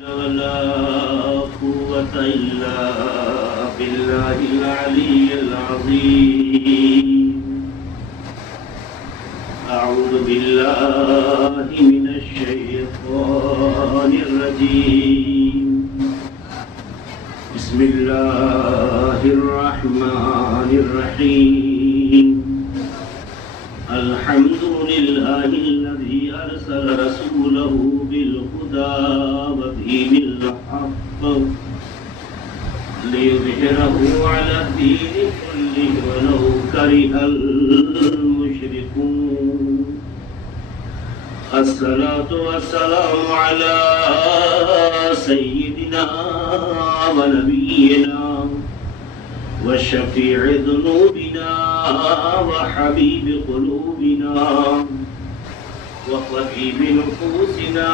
ولا قوة إلا بالله العلي العظيم. أعوذ بالله من الشيطان الرجيم. بسم الله الرحمن الرحيم. الحمد لله الذي أرسل رسوله بالهدى ودين الحق ليظهره على الدين كله ولو كره المشركون. الصلاة والسلام على سيدنا ونبينا وشفيع ذنوبنا وحبيب قلوبنا وطبيب نفوسنا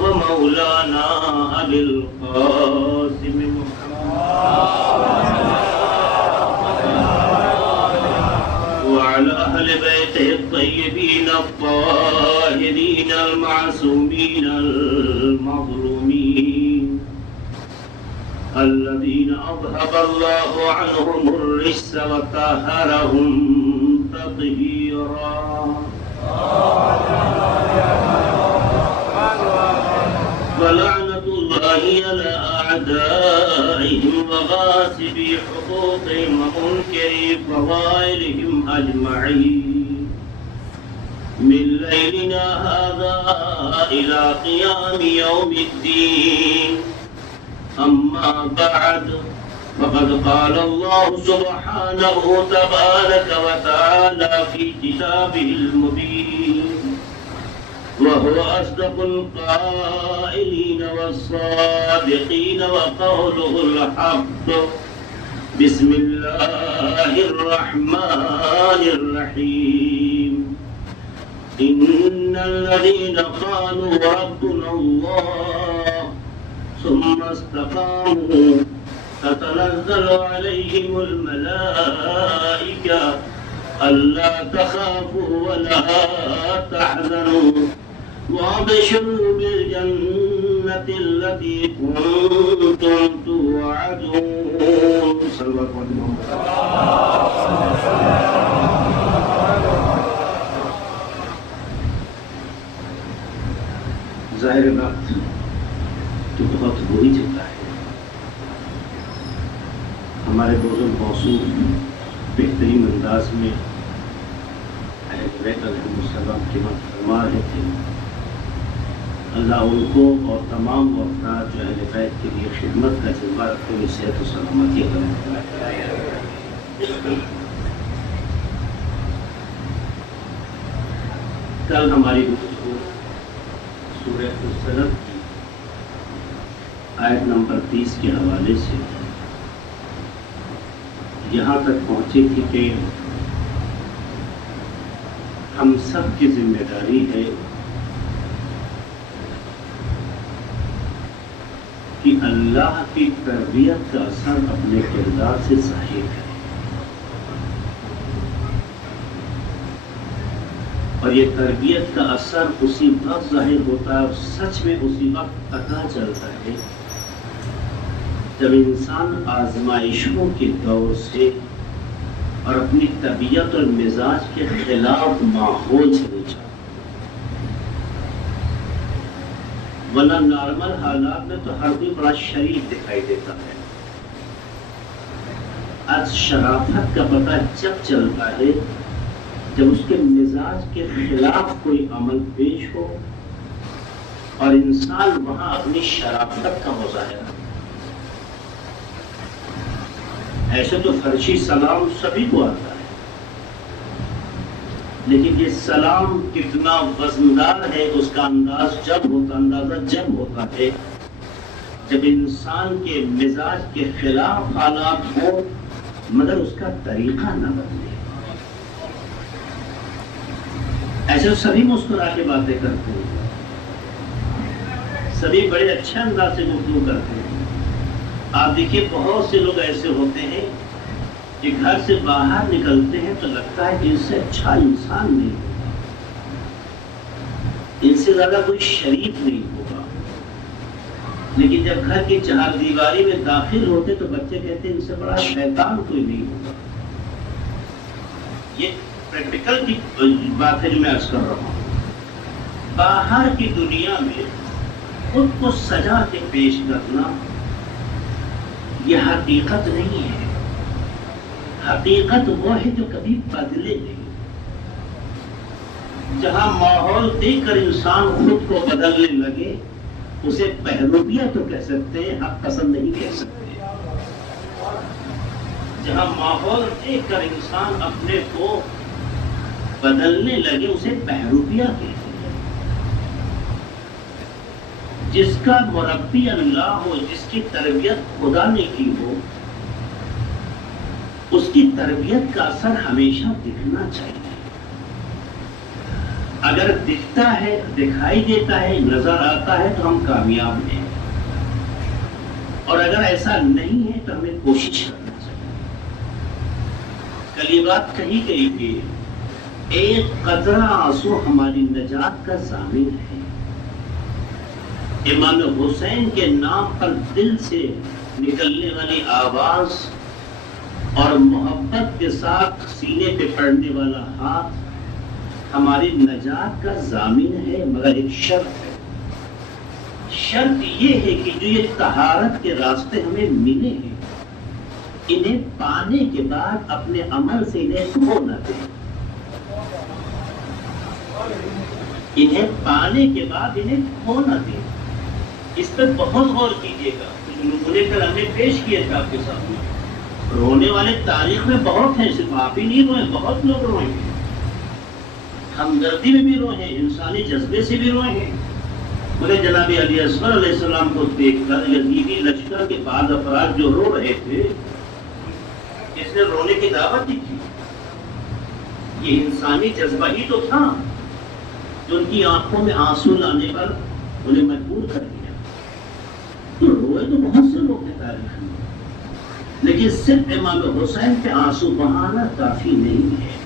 ومولانا أبي القاسم محمد وعلى أهل بيته الطيبين الطاهرين المعصومين المظلومين الذين أذهب الله عنهم الرجس وطهرهم تطهيرا. ولعنة الله على أعدائهم وغاصبي حقوقهم ومنكري فضائلهم أجمعين من ليلنا هذا إلى قيام يوم الدين. أما بعد فقد قال الله سبحانه تبارك وتعالى في كتابه المبين وهو أصدق القائلين والصادقين وقوله الحق. بسم الله الرحمن الرحيم. إن الذين قالوا ربنا الله ثم استقاموا تتنزل عليهم الملائكة ألا تخافوا ولا تحزنوا وابشروا بالجنة التي كنتم توعدون. صلى الله عليه وسلم. ظاہر بات تو بہت ہو ہی چکا ہے. ہمارے بزرگ موصوف بہترین انداز میں اہل بیت علیہ السلام کی بات فرما رہے تھے. اللہ ان کو اور تمام افراد جو اہل بیت کے لیے خدمت کا جذبہ رکھتے ہوئے صحت و سلامتی عطا فرمائے. کل ہماری گفتگو سورہ فصلت کی آیت نمبر 30 کے حوالے سے یہاں تک پہنچی تھی کہ ہم سب کی ذمہ داری ہے کہ اللہ کی تربیت کا اثر اپنے کردار سے ظاہر کرے. اور یہ تربیت کا اثر اسی وقت ظاہر ہوتا ہے اور سچ میں اسی وقت پتہ چلتا ہے جب انسان آزمائشوں کے دور سے اور اپنی طبیعت اور مزاج کے خلاف ماحول سے گزرتا ہے. ورنہ نارمل حالات میں تو ہر کوئی بڑا شریف دکھائی دیتا ہے. آج شرافت کا پتہ جب چلتا ہے جب اس کے مزاج کے خلاف کوئی عمل پیش ہو اور انسان وہاں اپنی شرافت کا مظاہرہ. ایسے تو فرشی سلام سبھی کو آتا ہے لیکن یہ سلام کتنا وزندار ہے اس کا اندازہ جب ہوتا ہے جب انسان کے مزاج کے خلاف حالات ہو مگر اس کا طریقہ نہ بدلے. ایسے سبھی مسکرا کے باتیں کرتے ہیں, سبھی بڑے اچھے انداز سے گفتگو کرتے ہیں. آپ دیکھیے بہت سے لوگ ایسے ہوتے ہیں کہ گھر سے باہر نکلتے ہیں تو لگتا ہے کہ اس سے اچھا انسان نہیں ہوگا, ان سے زیادہ کوئی شریف نہیں ہوگا. لیکن جب گھر کی چہار دیواری میں داخل ہوتے تو بچے کہتے ہیں ان سے بڑا شیطان کوئی نہیں ہوگا. یہ پریکٹیکل کی بات ہے جو میں عرض کر رہا ہوں. باہر کی دنیا میں خود کو سجا کے پیش کرنا یہ حقیقت نہیں ہے. حقیقت وہ ہے جو کبھی بدلے نہیں. جہاں ماحول دیکھ کر انسان خود کو بدلنے لگے اسے بہروپیہ تو کہہ سکتے ہیں, حق پسند نہیں کہہ سکتے. جہاں ماحول دیکھ کر انسان اپنے کو بدلنے لگے اسے بہروپیہ کہتے ہیں. جس کا مربی اللہ ہو, جس کی تربیت خدا نے کی ہو, اس کی تربیت کا اثر ہمیشہ دکھنا چاہیے. اگر دکھتا ہے, دکھائی دیتا ہے, نظر آتا ہے تو ہم کامیاب ہیں, اور اگر ایسا نہیں ہے تو ہمیں کوشش کرنا چاہیے. کل یہ بات کہی گئی کہ ایک قطرہ آنسو ہماری نجات کا ضامن ہے. امام حسین کے نام پر دل سے نکلنے والی آواز اور محبت کے ساتھ سینے پہ پڑنے والا ہاتھ ہماری نجات کا ضامن ہے, مگر ایک شرط ہے. شرط یہ ہے کہ جو یہ طہارت کے راستے ہمیں ملے ہیں انہیں پانے کے بعد اپنے عمل سے انہیں کھو نہ دیں. انہیں پانے کے بعد انہیں کھو نہ دیں. اس پر بہت غور کیجیے گا. لوگوں نے کل ہمیں پیش کیا تھا آپ کے سامنے. رونے والے تاریخ میں بہت ہیں, صرف آپ ہی نہیں روئے, بہت لوگ روئے ہیں. ہمدردی میں بھی روئے ہیں, انسانی جذبے سے بھی روئے ہیں. مگر جناب علی اصغر علیہ السلام کو دیکھ کر یزیدی لشکر کے بعض افراد جو رو رہے تھے, اس نے رونے کی دعوت دی تھی. یہ انسانی جذبہ ہی تو تھا جو ان کی آنکھوں میں آنسو لانے پر انہیں مجبور کر دیا. تو روئے تو بہت سے لوگ ہیں تاریخ میں, لیکن صرف امام حسین پہ آنسو بہانا کافی نہیں ہے.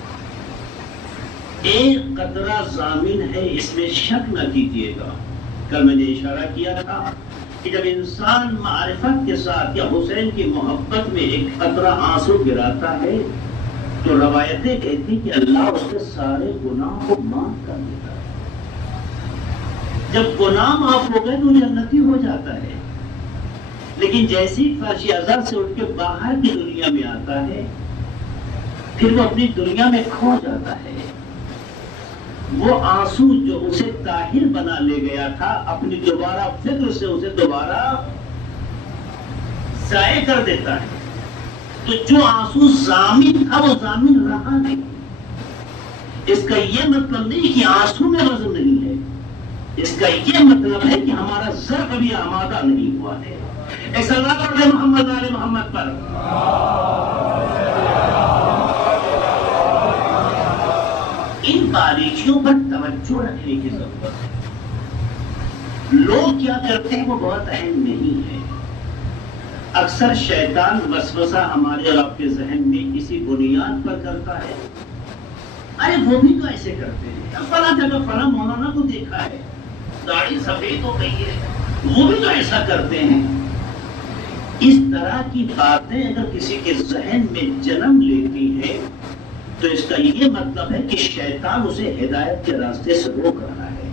ایک قطرہ ضامن ہے, اس میں شک نہ کیجیے گا. کل میں نے اشارہ کیا تھا کہ جب انسان معرفت کے ساتھ یا حسین کی محبت میں ایک قطرہ آنسو گراتا ہے تو روایتیں کہتی کہ اللہ اس کے سارے گناہ کو معاف کر دیتا ہے. جب گناہ معاف ہو گئے تو جنتی ہو جاتا ہے. لیکن جیسی فرش ازل سے اٹھ کے باہر کی دنیا میں آتا ہے پھر وہ اپنی دنیا میں کھو جاتا ہے. وہ آنسو جو اسے طاہر بنا لے گیا تھا اپنی دوبارہ فکر سے اسے دوبارہ ضائع کر دیتا ہے. تو جو آنسو ضامن تھا وہ ضامن رہا نہیں. اس کا یہ مطلب نہیں کہ آنسو میں وزن نہیں ہے, اس کا یہ مطلب ہے کہ ہمارا ذرا بھی آمادہ نہیں ہوا ہے. ایک صلوات پڑھ دے محمد آل محمد پر. ان باریکیوں پر توجہ رکھنے کی ضرورت ہے. لوگ کیا کرتے ہیں وہ بہت اہم نہیں ہے. اکثر شیطان وسوسہ ہمارے اور آپ کے ذہن میں کسی بنیاد پر کرتا ہے, ارے وہ بھی تو ایسے کرتے ہیں, فلاں جگہ فلاں مولانا کو دیکھا ہے, داڑھی سفید ہو گئی ہے, وہ بھی تو ایسا کرتے ہیں. اس طرح کی باتیں اگر کسی کے ذہن میں جنم لیتی ہیں تو اس کا یہ مطلب ہے کہ شیطان اسے ہدایت کے راستے سے روک رہا ہے.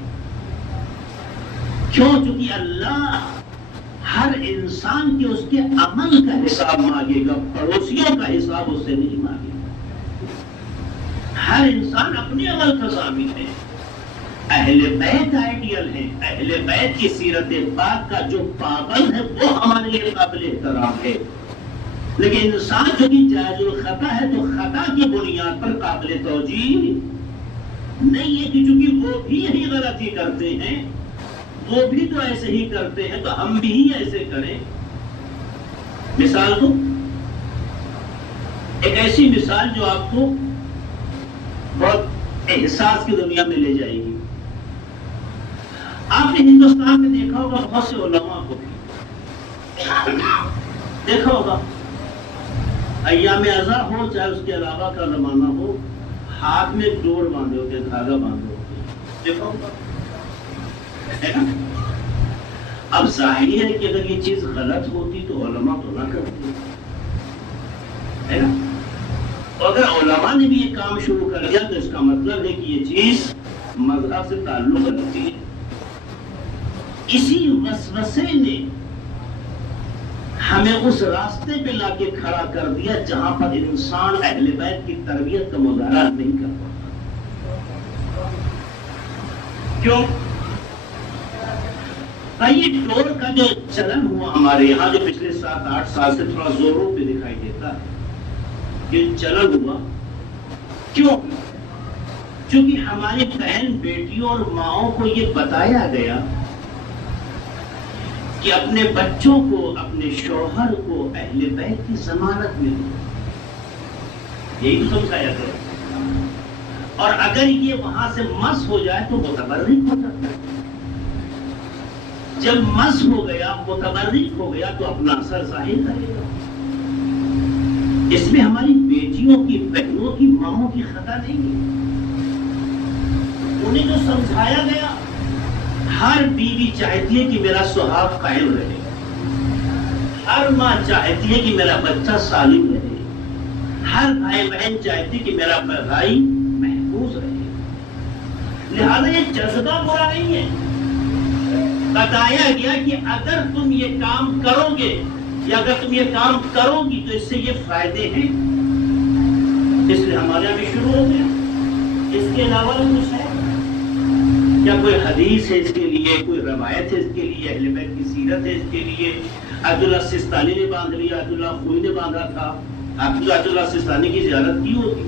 کیوں؟ چونکہ اللہ ہر انسان کے اس کے عمل کا حساب مانگے گا, پڑوسیوں کا حساب اس سے نہیں مانگے گا. ہر انسان اپنے عمل کا ضامن ہے. اہل بیت آئیڈیل ہیں, اہل بیت کی سیرت پاک کا جو پابند ہے وہ ہمارے لیے قابل احترام ہے. لیکن انسان جو بھی جائز الخطا ہے تو خطا کی بنیاد پر قابل توجیہ نہیں ہے, کہ چونکہ وہ بھی یہی غلطی کرتے ہیں, وہ بھی تو ایسے ہی کرتے ہیں تو ہم بھی ایسے کریں. مثال دو, ایک ایسی مثال جو آپ کو بہت احساس کی دنیا میں لے جائے گی. آپ نے ہندوستان میں دیکھا ہوگا بہت سے علماء کو بھی دیکھا ہوگا, ایام ازا ہو چاہے اس کے علاوہ کا زمانہ ہو, ہاتھ میں ڈور باندھے ہوتے, دھاگا باندھے ہوتے, دیکھا ہوگا, ہے نا. اب ظاہر ہے کہ اگر یہ چیز غلط ہوتی تو علماء تو نہ کرتے، ہے نا؟ اور اگر علماء نے بھی یہ کام شروع کر دیا تو اس کا مطلب ہے کہ یہ چیز مذہب سے تعلق رکھتی ہے۔ اسی وسوسے نے ہمیں اس راستے پہ لا کے کھڑا کر دیا جہاں پر انسان اہل بیت کی تربیت کا مظاہرہ نہیں کر پاتا۔ کیوں؟ یہ ڈور کا جو چلن ہوا ہمارے یہاں، جو پچھلے 7-8 سال سے تھوڑا زوروں پہ دکھائی دیتا ہے، یہ چلن ہوا کیوں؟ چونکہ ہماری بہن بیٹیوں اور ماؤں کو یہ بتایا گیا کہ اپنے بچوں کو، اپنے شوہر کو اہل بیت کی ضمانت میں دو، یہی تو سمجھایا گیا۔ اور اگر یہ وہاں سے مس ہو جائے تو متبرک ہو جاتا ہے، جب مس ہو گیا، متبرک ہو گیا تو اپنا اثر ظاہر کرے گا۔ اس میں ہماری بیٹیوں کی، بہنوں کی، ماؤں کی خطا نہیں ہے۔ انہیں جو سمجھایا گیا، ہر بیوی چاہتی ہے کہ میرا سہاگ قائم رہے، ہر ماں چاہتی ہے کہ میرا بچہ سالم رہے، ہر بھائی بہن چاہتی ہے کہ میرا بھائی محفوظ رہے۔ لہذا یہ جذبہ برا نہیں ہے۔ بتایا گیا کہ اگر تم یہ کام کرو گے یا اگر تم یہ کام کرو گی تو اس سے یہ فائدے ہیں، اس لیے ہمارے یہاں بھی شروع ہو گیا۔ اس کے علاوہ کچھ ہے کیا؟ کوئی حدیث ہے اس کے لیے، کوئی روایت ہے اس کے لیے، اہل بیت کی سیرت ہے اس کے لیے؟ عبداللہ سستانی نے باندھ لیا، عبداللہ خوئی نے باندھا تھا، آپ تو عبداللہ سستانی کی زیارت کی ہوگی،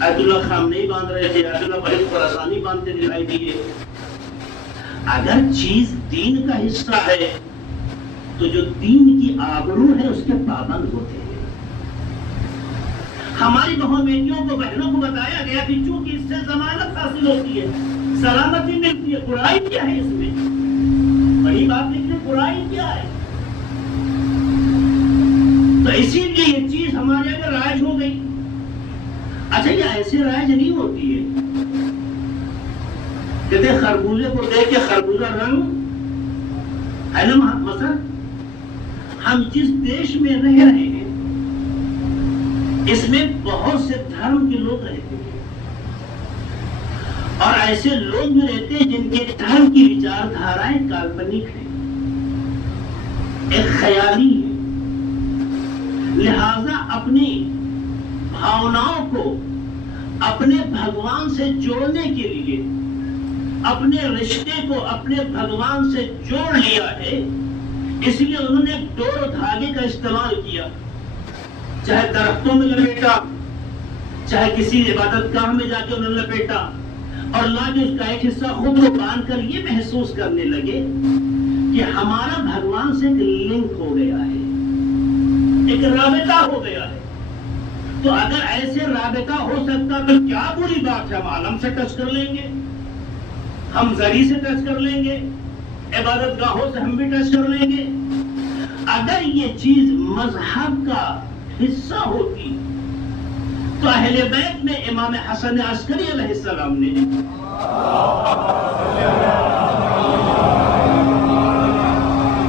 عبداللہ خامنئی باندھ رہے تھے، عبداللہ وحید خراسانی باندھتے دکھائی دیے۔ اگر چیز دین کا حصہ ہے تو جو دین کی آبرو ہے اس کے پابند ہوتے ہیں۔ ہماری بہنوں بیٹیوں کو، بہنوں کو بتایا گیا کہ چونکہ اس سے ضمانت حاصل ہوتی ہے، سلامتی ملتی ہے، برائی کیا ہے اس میں؟ بڑی بات نہیں ہے، برائی کیا ہے؟ تو اسی لیے یہ چیز ہمارے یہاں رائج ہو گئی۔ اچھا، یہ ایسے رائج نہیں ہوتی ہے، کہتے ہیں خربوزے کو دیکھ کے خربوزہ رنگ ہے نا۔ مثلا ہم جس دیش میں رہ رہے ہیں اس میں بہت سے دھرم کے لوگ رہتے ہیں، اور ایسے لوگ بھی رہتے ہیں جن کے دھرم کی وچار دھارائیں کالپنک ہیں، ایک خیالی ہے۔ لہذا اپنی بھاوناؤں کو اپنے بھگوان سے جوڑنے کے لیے، اپنے رشتے کو اپنے بھگوان سے جوڑ لیا ہے، اس لیے انہوں نے ڈور دھاگے کا استعمال کیا، چاہے درختوں میں لپیٹا، چاہے کسی عبادت گاہ میں جا کے انہوں نے لپیٹا، اور اللہ کے اس کا ایک حصہ خود کو باندھ کر یہ محسوس کرنے لگے کہ ہمارا بھگوان سے ایک لنک ہو گیا ہے، ایک رابطہ ہو گیا ہے۔ تو اگر ایسے رابطہ ہو سکتا تو کیا بری بات ہے؟ ہم عالم سے ٹچ کر لیں گے، ہم زری سے ٹچ کر لیں گے، عبادت گاہوں سے ہم بھی ٹچ کر لیں گے۔ اگر یہ چیز مذہب کا حصہ ہوتی تو اہل بیت میں امام حسن عسکری علیہ السلام نے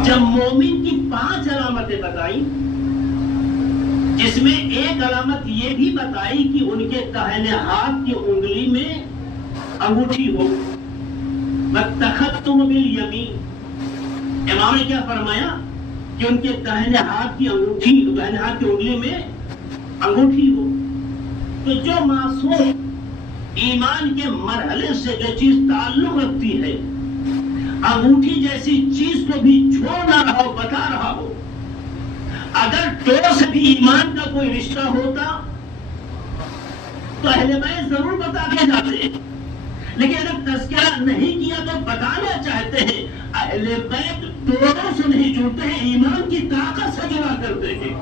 جب مومن کی 5 علامتیں بتائی، جس میں ایک علامت یہ بھی بتائی کہ ان کے داہنے ہاتھ کی انگلی میں انگوٹھی ہو، وَاتَّخَذْتُمْ بِالْيَمِينِ، امام نے کیا فرمایا کہ ان کے داہنے ہاتھ کی انگوٹھی، داہنے ہاتھ کی انگلی میں انگوٹھی ہو۔ تو جو معصوم ایمان کے مرحلے سے جو چیز تعلق رکھتی ہے، انگوٹھی جیسی چیز کو بھی چھوڑ نہ رہا ہو، بتا رہا ہو، اگر ڈور سے بھی ایمان کا کوئی رشتہ ہوتا تو اہل بیت ضرور بتا کے جاتے، لیکن اگر تذکرہ نہیں کیا تو بتانا چاہتے ہیں اہل بیت ڈوروں سے نہیں جڑتے ہیں، ایمان کی طاقت سے جڑا کرتے ہیں۔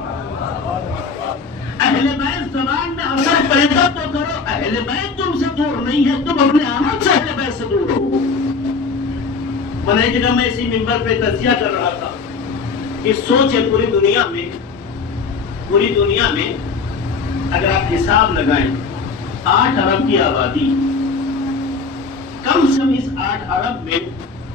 اہل بیت زبان میں اثر پیدا تو کرو، اہل بیت تم سے دور نہیں ہے، تم اپنے عمل سے اہل بیت سے دور ہو۔ میں ایک جگہ میں اسی منبر پہ تذکیہ کر رہا تھا کہ سوچ ہے پوری دنیا میں اگر آپ حساب لگائیں 8 ارب کی آبادی، کم سے کم اس 8 ارب میں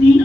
3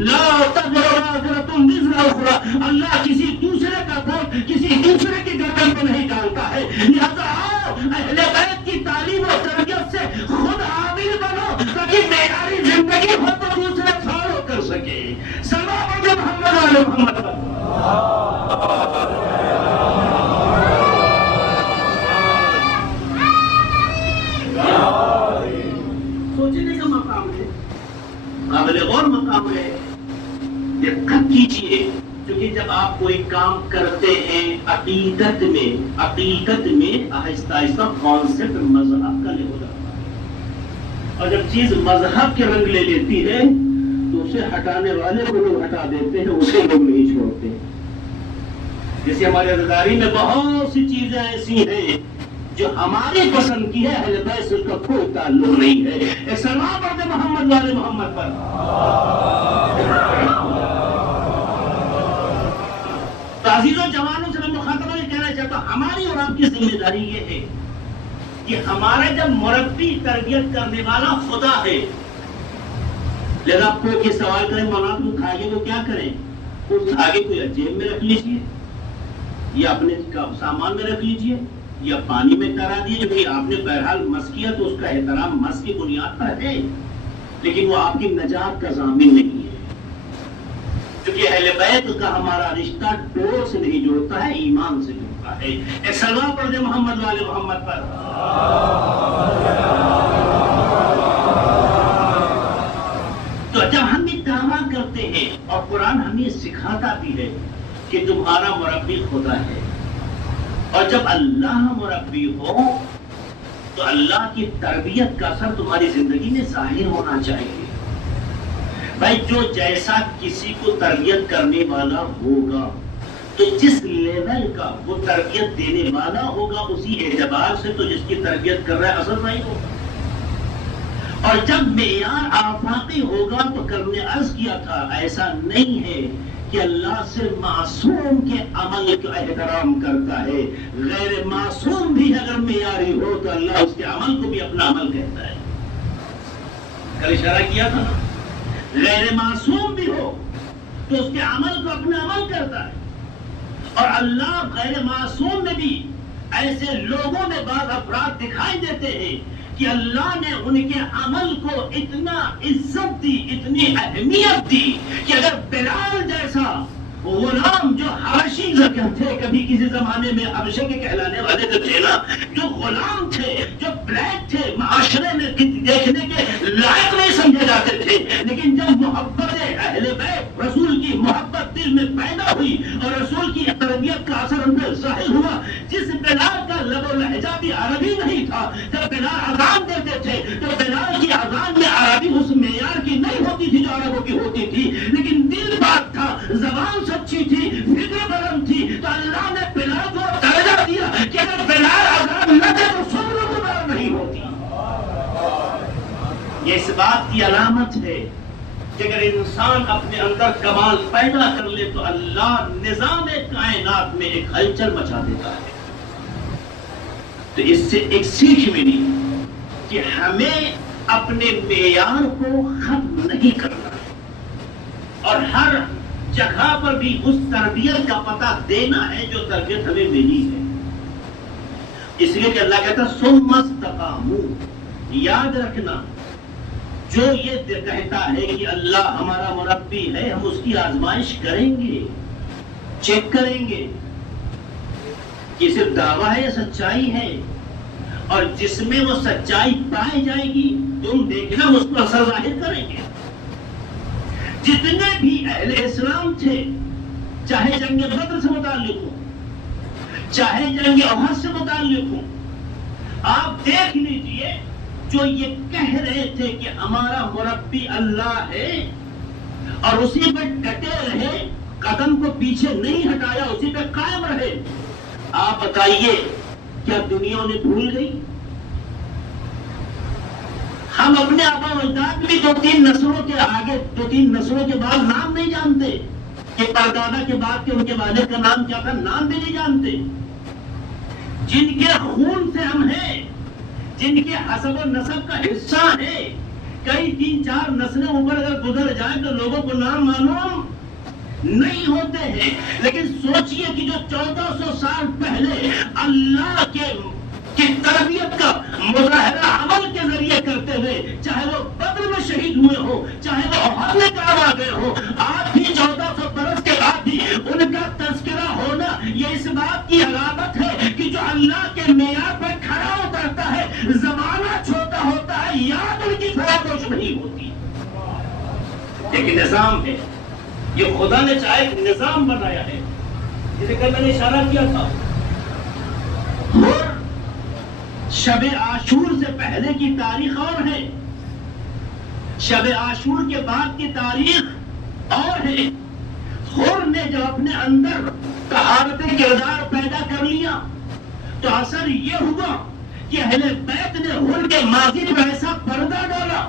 لا تزر وازرۃ وزر اخرى، اللہ کسی دوسرے کا بوجھ کسی دوسرے کی گردن کو نہیں ڈالتا ہے. لہذا آؤ اہل بیت کی تعلیم و تربیت سے خود عامل بنو تاکہ معیاری زندگی ہو تو دوسرے فالو کر سکے. سلام علیہ محمد علیہ محمد. سوچنے کا مقام ہے، قابل غور مقام ہے. دقت کیجیے، کیونکہ جب آپ کوئی کام کرتے ہیں عقیدت میں آہستہ آہستہ کانسیپٹ مذہب کا لے ہو جاتا ہے، اور جب چیز مذہب کے رنگ لے لیتی ہے تو اسے ہٹانے والے کو لوگ ہٹا دیتے ہیں، اسے لوگ نہیں چھوڑتے. جیسے ہماری عزاداری میں بہت سی چیزیں ایسی ہیں جو ہماری پسند کی ہے، اہل بیت سے اس کا کوئی تعلق نہیں ہے. ایک سلام پڑھتے محمد والے محمد پر. تو عزیزوں جوانوں سے میں مخاطبہ یہ کہنا چاہتا ہوں، ہماری اور آپ کی ذمہ داری یہ ہے کہ ہمارا جب مربی تربیت کرنے والا خدا ہے، لہذا آپ کو یہ سوال کریں مولانا تم دھاگے کو کیا کریں؟ اس دھاگے کو یا جیب میں رکھ لیجیے یا اپنے سامان میں رکھ لیجیے یا پانی میں کرا دیے، کیونکہ آپ نے بہرحال مس کیا تو اس کا احترام مس کی بنیاد پر ہے، لیکن وہ آپ کی نجات کا ضامن نہیں ہے. کیونکہ اہل بیت کا ہمارا رشتہ ڈور سے نہیں جوڑتا ہے، ایمان سے جوڑتا ہے. ایک سلام پڑھ دے محمد والے محمد پر. تو جب ہم یہ دعویٰ کرتے ہیں اور قرآن ہمیں سکھاتا بھی ہے کہ تمہارا مربی خدا ہے، اور جب اللہ مربی ہو تو اللہ کی تربیت کا اثر تمہاری زندگی میں ظاہر ہونا چاہیے. بھائی جو جیسا کسی کو تربیت کرنے والا ہوگا تو جس لیول کا وہ تربیت دینے والا ہوگا اسی اعتبار سے تو جس کی تربیت کر رہا ہے اثر نہیں ہوگا. اور جب معیار آفاقی ہوگا تو کل نے عرض کیا تھا ایسا نہیں ہے کہ اللہ صرف معصوم کے عمل کا احترام کرتا ہے، غیر معصوم بھی اگر معیاری ہو تو اللہ اس کے عمل کو بھی اپنا عمل کہتا ہے. کل اشارہ کیا تھا نا، غیر معصوم بھی ہو تو اس کے عمل کو اپنا عمل کرتا ہے. اور اللہ غیر معصوم میں بھی ایسے لوگوں میں بعض افراد دکھائی دیتے ہیں کہ اللہ نے ان کے عمل کو اتنا عزت دی، اتنی اہمیت دی کہ اگر بلال جیسا غلام جو حبشی تھے، کبھی کسی زمانے میں حبشے کے کہلانے والے تھے نا، جو غلام تھے، جو بلیک تھے، معاشرے میں دیکھنے کے لائق نہیں سمجھے جاتے تھے، لیکن جب محبت اہل بیت رسول کی محبت دل میں پیدا ہوئی اور رسول کی تربیت کا اثر ان پر ظاہر ہوا، جس بلال کا لب و لہجہ بھی عربی نہیں تھا، جب بلال اذان دیتے تھے تو بلال کی اذان میں عربی اس معیار کی نہیں ہوتی تھی جو عربوں کی ہوتی تھی، لیکن دل بات تھا، زبان سچی تھی، فکر بلند تھی، تو اللہ نے بلال کو درجہ دیا کہ اگر بلال اذان نہ دے تو سب لوگوں کو نہیں ہوتی. یہ اس بات کی علامت ہے کہ اگر انسان اپنے اندر کمال پیدا کر لے تو اللہ نظام کائنات میں ایک ہلچل مچا دیتا ہے. تو اس سے ایک سیکھ ملی کہ ہمیں اپنے معیار کو ختم نہیں کرنا اور ہر جگہ پر بھی اس تربیت کا پتہ دینا ہے جو تربیت ہمیں ملی ہے. اس لیے کہ اللہ کہتا ہے ثم استقاموا، یاد رکھنا جو یہ کہتا ہے کہ اللہ ہمارا مربی ہے، ہم اس کی آزمائش کریں گے، چیک کریں گے کہ صرف دعویٰ ہے یا سچائی ہے، اور جس میں وہ سچائی پائی جائے گی تم دیکھنا اس کو اثر ظاہر کریں گے. جتنے بھی اہل اسلام تھے، چاہے جنگ بدر سے متعلق ہو، چاہے جنگ احد سے متعلق ہو، آپ دیکھ لیجئے جو یہ کہہ رہے تھے کہ ہمارا مربی اللہ ہے اور اسی پہ ڈٹے رہے، قدم کو پیچھے نہیں ہٹایا، اسی پہ قائم رہے. آپ بتائیے کیا دنیا انہیں بھول گئی؟ ہم اپنے آبا و اجداد بھی 2-3 نسلوں کے آگے 2-3 نسلوں کے بعد نام نہیں جانتے کہ پردادا کے بعد کے ان کے والد کا نام کیا تھا، نام بھی نہیں جانتے. جن کے خون سے ہم ہیں، جن کے حسب و نسب کا حصہ ہے، کئی 3-4 نسلیں اوپر اگر گزر جائیں تو لوگوں کو نام معلوم نہیں ہوتے ہیں. لیکن سوچئے کہ جو 1400 سال پہلے اللہ کی تربیت کا مظاہرہ عمل کے ذریعے کرتے ہوئے، چاہے وہ بدر میں شہید ہوئے ہو، چاہے وہ احد میں کام آ گئے ہو، آج بھی 1400 برس کے بعد بھی ان کا تذکرہ ہونا یہ اس بات کی علامت ہے کہ جو اللہ کے معیار پر کھڑا اترتا ہے، زمانہ چھوٹا ہوتا ہے، یاد ان کی فراموش نہیں ہوتی. ایک نظام ہے، یہ خدا نے چاہے ایک نظام بنایا ہے، جسے کل میں نے اشارہ کیا تھا. اور شب عاشور سے پہلے کی تاریخ اور ہے، شب عاشور کے بعد کی تاریخ اور ہے. حر نے جب اپنے اندر طہارت کردار پیدا کر لیا تو اثر یہ ہوا کہ اہل بیت نے حر کے ماضی پر ایسا پردہ ڈالا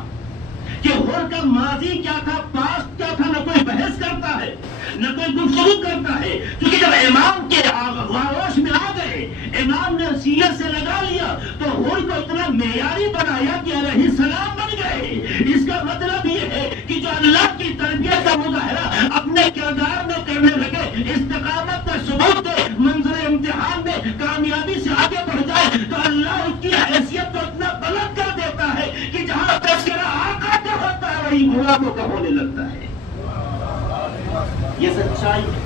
کہ حر کا ماضی کیا تھا، پاسٹ کیا تھا، نہ کوئی بحث کرتا ہے نہ کوئی گفتگو کرتا ہے. کیونکہ جب امام کے آغوش میں آ گئے، امام نے سیرت سے لگا لیا تو حر کو اتنا معیاری بنایا کہ علیہ السلام بن گئے. اس کا مطلب یہ ہے کہ جو اللہ کی تربیت کا مظاہرہ اپنے کردار میں کرنے لگے، استقامت کا ثبوت دے، منظر امتحان میں کامیابی سے آگے بڑھ جائے تو اللہ اس کی حیثیت کو اتنا بلند کر دیتا ہے کہ جہاں تذکرہ آقا کا ہوتا ہے وہی غلاموں کا ہونے لگتا ہے. یہ سچائی ہے،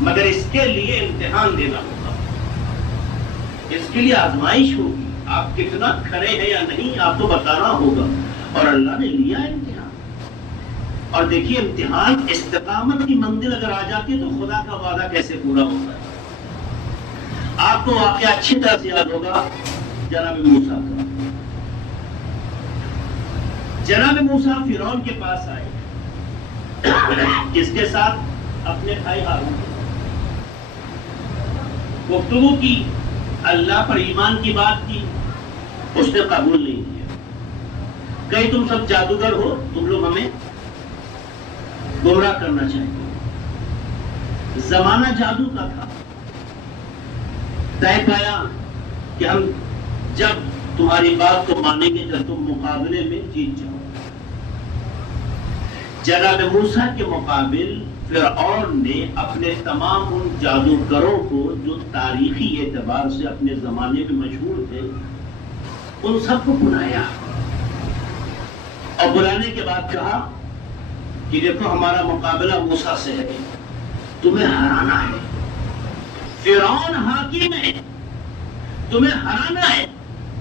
مگر اس کے لیے امتحان دینا ہوگا، اس کے لیے آزمائش ہوگی. آپ کتنا کھڑے ہیں یا نہیں آپ کو بتانا ہوگا، اور اللہ نے لیا امتحان. اور دیکھیے امتحان استقامت کی منزل اگر آ جاتی ہے تو خدا کا وعدہ کیسے پورا ہوتا ہے. آپ کو واقعہ اچھی طرح سے یاد ہوگا جناب موسیٰ کا. جناب موسیٰ فرعون کے پاس آئے، کس کے ساتھ؟ اپنے بھائی ہارون. گفتگو کی، اللہ پر ایمان کی بات کی، اس نے قبول نہیں کیا. کہیں تم سب جادوگر ہو، تم لوگ ہمیں گمراہ کرنا چاہتے ہو. زمانہ جادو کا تھا. طے پایا کہ ہم جب تمہاری بات کو مانیں گے جب تم مقابلے میں جیت جاؤ. جناب موسیٰ کے مقابل فرعون نے اپنے تمام ان جادوگروں کو جو تاریخی اعتبار سے اپنے زمانے میں مشہور تھے ان سب کو بلایا، اور بلانے کے بعد کہا کہ دیکھو ہمارا مقابلہ موسیٰ سے ہے، تمہیں ہرانا ہے. فرعون حاکم ہے، تمہیں ہرانا ہے.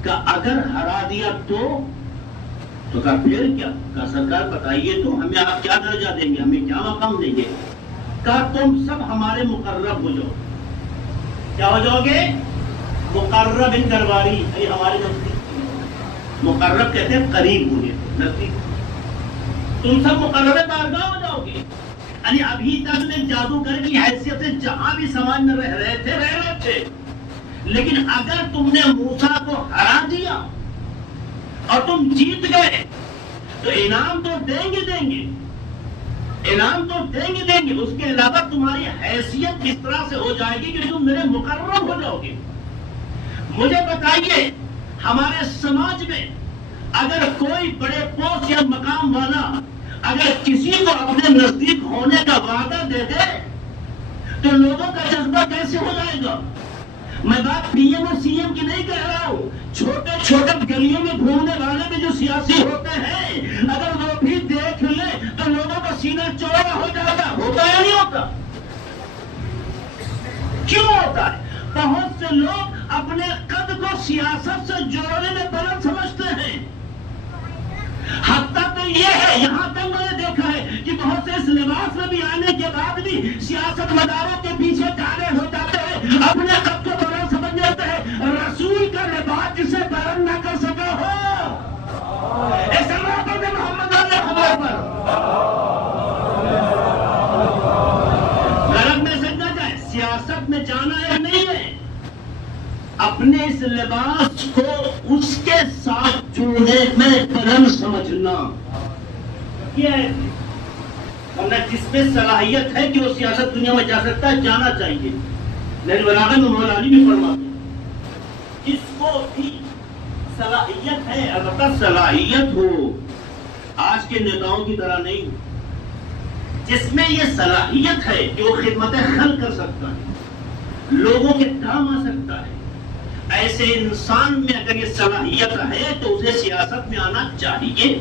کہ اگر ہرا دیا تو کہا پھر کیا؟ کہا سرکار بتائیے تو ہمیں آپ کیا درجہ دیں گے، ہمیں کیا مقام دیں گے؟ کہا تم سب ہمارے مقرب ہو جاؤ. کیا ہو جاؤ گے؟ مقرب ان درباری، یعنی ہمارے نزدیک. مقرب کہتے ہیں قریب ہونے، نزدیک. تم سب مقرب بارگاہ ہو جاؤ گے. یعنی ابھی تک میں جادوگر کی حیثیت سے جہاں بھی سماج میں رہ رہے تھے، لیکن اگر تم نے موسیٰ کو ہرا دیا اور تم جیت گئے تو انعام تو دیں گے، انعام تو دیں گے. اس کے علاوہ تمہاری حیثیت اس طرح سے ہو جائے گی کہ تم میرے مقرب ہو جاؤ گے. مجھے بتائیے ہمارے سماج میں اگر کوئی بڑے پوسٹ یا مقام والا اگر کسی کو اپنے نزدیک ہونے کا وعدہ دے دے تو لوگوں کا جذبہ کیسے ہو جائے گا؟ میں بات پی ایم اور سی ایم کی نہیں کہہ رہا ہوں، چھوٹے چھوٹے گلیوں میں گھومنے والے بھی جو سیاسی ہوتے ہیں اگر وہ بھی دیکھ لے تو لوگوں کا سینہ چوڑا ہو جاتا. ہوتا یا نہیں ہوتا؟ کیوں ہوتا ہے؟ بہت سے لوگ اپنے قد کو سیاست سے جوڑنے میں بلند سمجھتے ہیں. حتیٰ تو یہ ہے، یہاں تک میں نے دیکھا ہے کہ بہت سے اس لباس میں بھی آنے کے بعد بھی سیاست مداروں کے پیچھے جانے ہو جاتے ہیں، اپنے قد کو بلند سمجھ جاتے ہیں. رسول کا لباس جسے بلند نہ کر سکا ہو، ایسا موقع میں محمد علیہ خبر پر غلط میں سمجھا جائے. سیاست میں جانا ہے نہیں ہے، اپنے اس لباس کو اس کے ساتھ جوڑنے میں بلند سمجھنا یہ ہے. ورنہ جس میں صلاحیت ہے کہ وہ سیاست دنیا میں جا سکتا ہے جانا چاہیے. نہج البلاغہ میں مولا علی بھی فرماتے ہیں جس کو بھی صلاحیت ہے، البتہ صلاحیت ہو آج کے نیتاؤں کی طرح نہیں، جس میں یہ صلاحیت ہے کہ وہ خدمت خلق کر سکتا ہے، لوگوں کے کام آ سکتا ہے، ایسے انسان میں اگر یہ صلاحیت ہے تو اسے سیاست میں آنا چاہیے.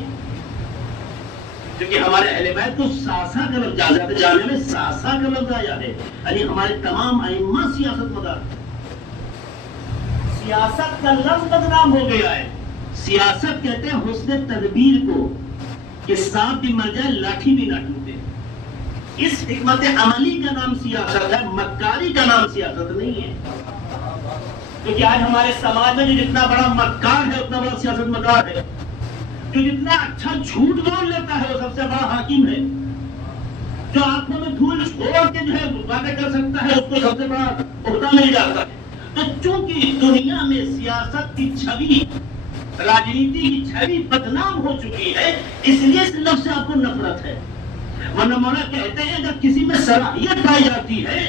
کیونکہ ہمارے اہل بیت کو ساسا کا لفظ جانے میں ساسا کا لفظ آیا ہے، یعنی ہمارے تمام ائمہ سیاست مدار. سیاست کا لفظ بدنام ہو گیا ہے. سیاست کہتے ہیں حسن تدبیر کو کہ سانپ بھی مر جائے لاٹھی بھی نہ ٹوٹے. اس حکمت عملی کا نام سیاست ہے، مکاری کا نام سیاست نہیں ہے. کیونکہ آج ہمارے سماج میں جو جتنا بڑا مکار ہے اتنا بڑا سیاست مدار ہے. جو جتنا اچھا جھوٹ بول لیتا ہے وہ سب سے بڑا حاکم ہے. جو آنکھوں میں دھول چھوڑ کے جو ہے باتیں کر سکتا ہے اس کو سب سے بڑا عہدہ مل جاتا ہے. تو چونکہ دنیا میں سیاست کی چھوی، راجنیتی کی چھوی بدنام ہو چکی ہے، اس لیے اس لفظ سے آپ کو نفرت ہے. ورنہ مولانا کہتے ہیں اگر کسی میں صلاحیت پائی جاتی ہے،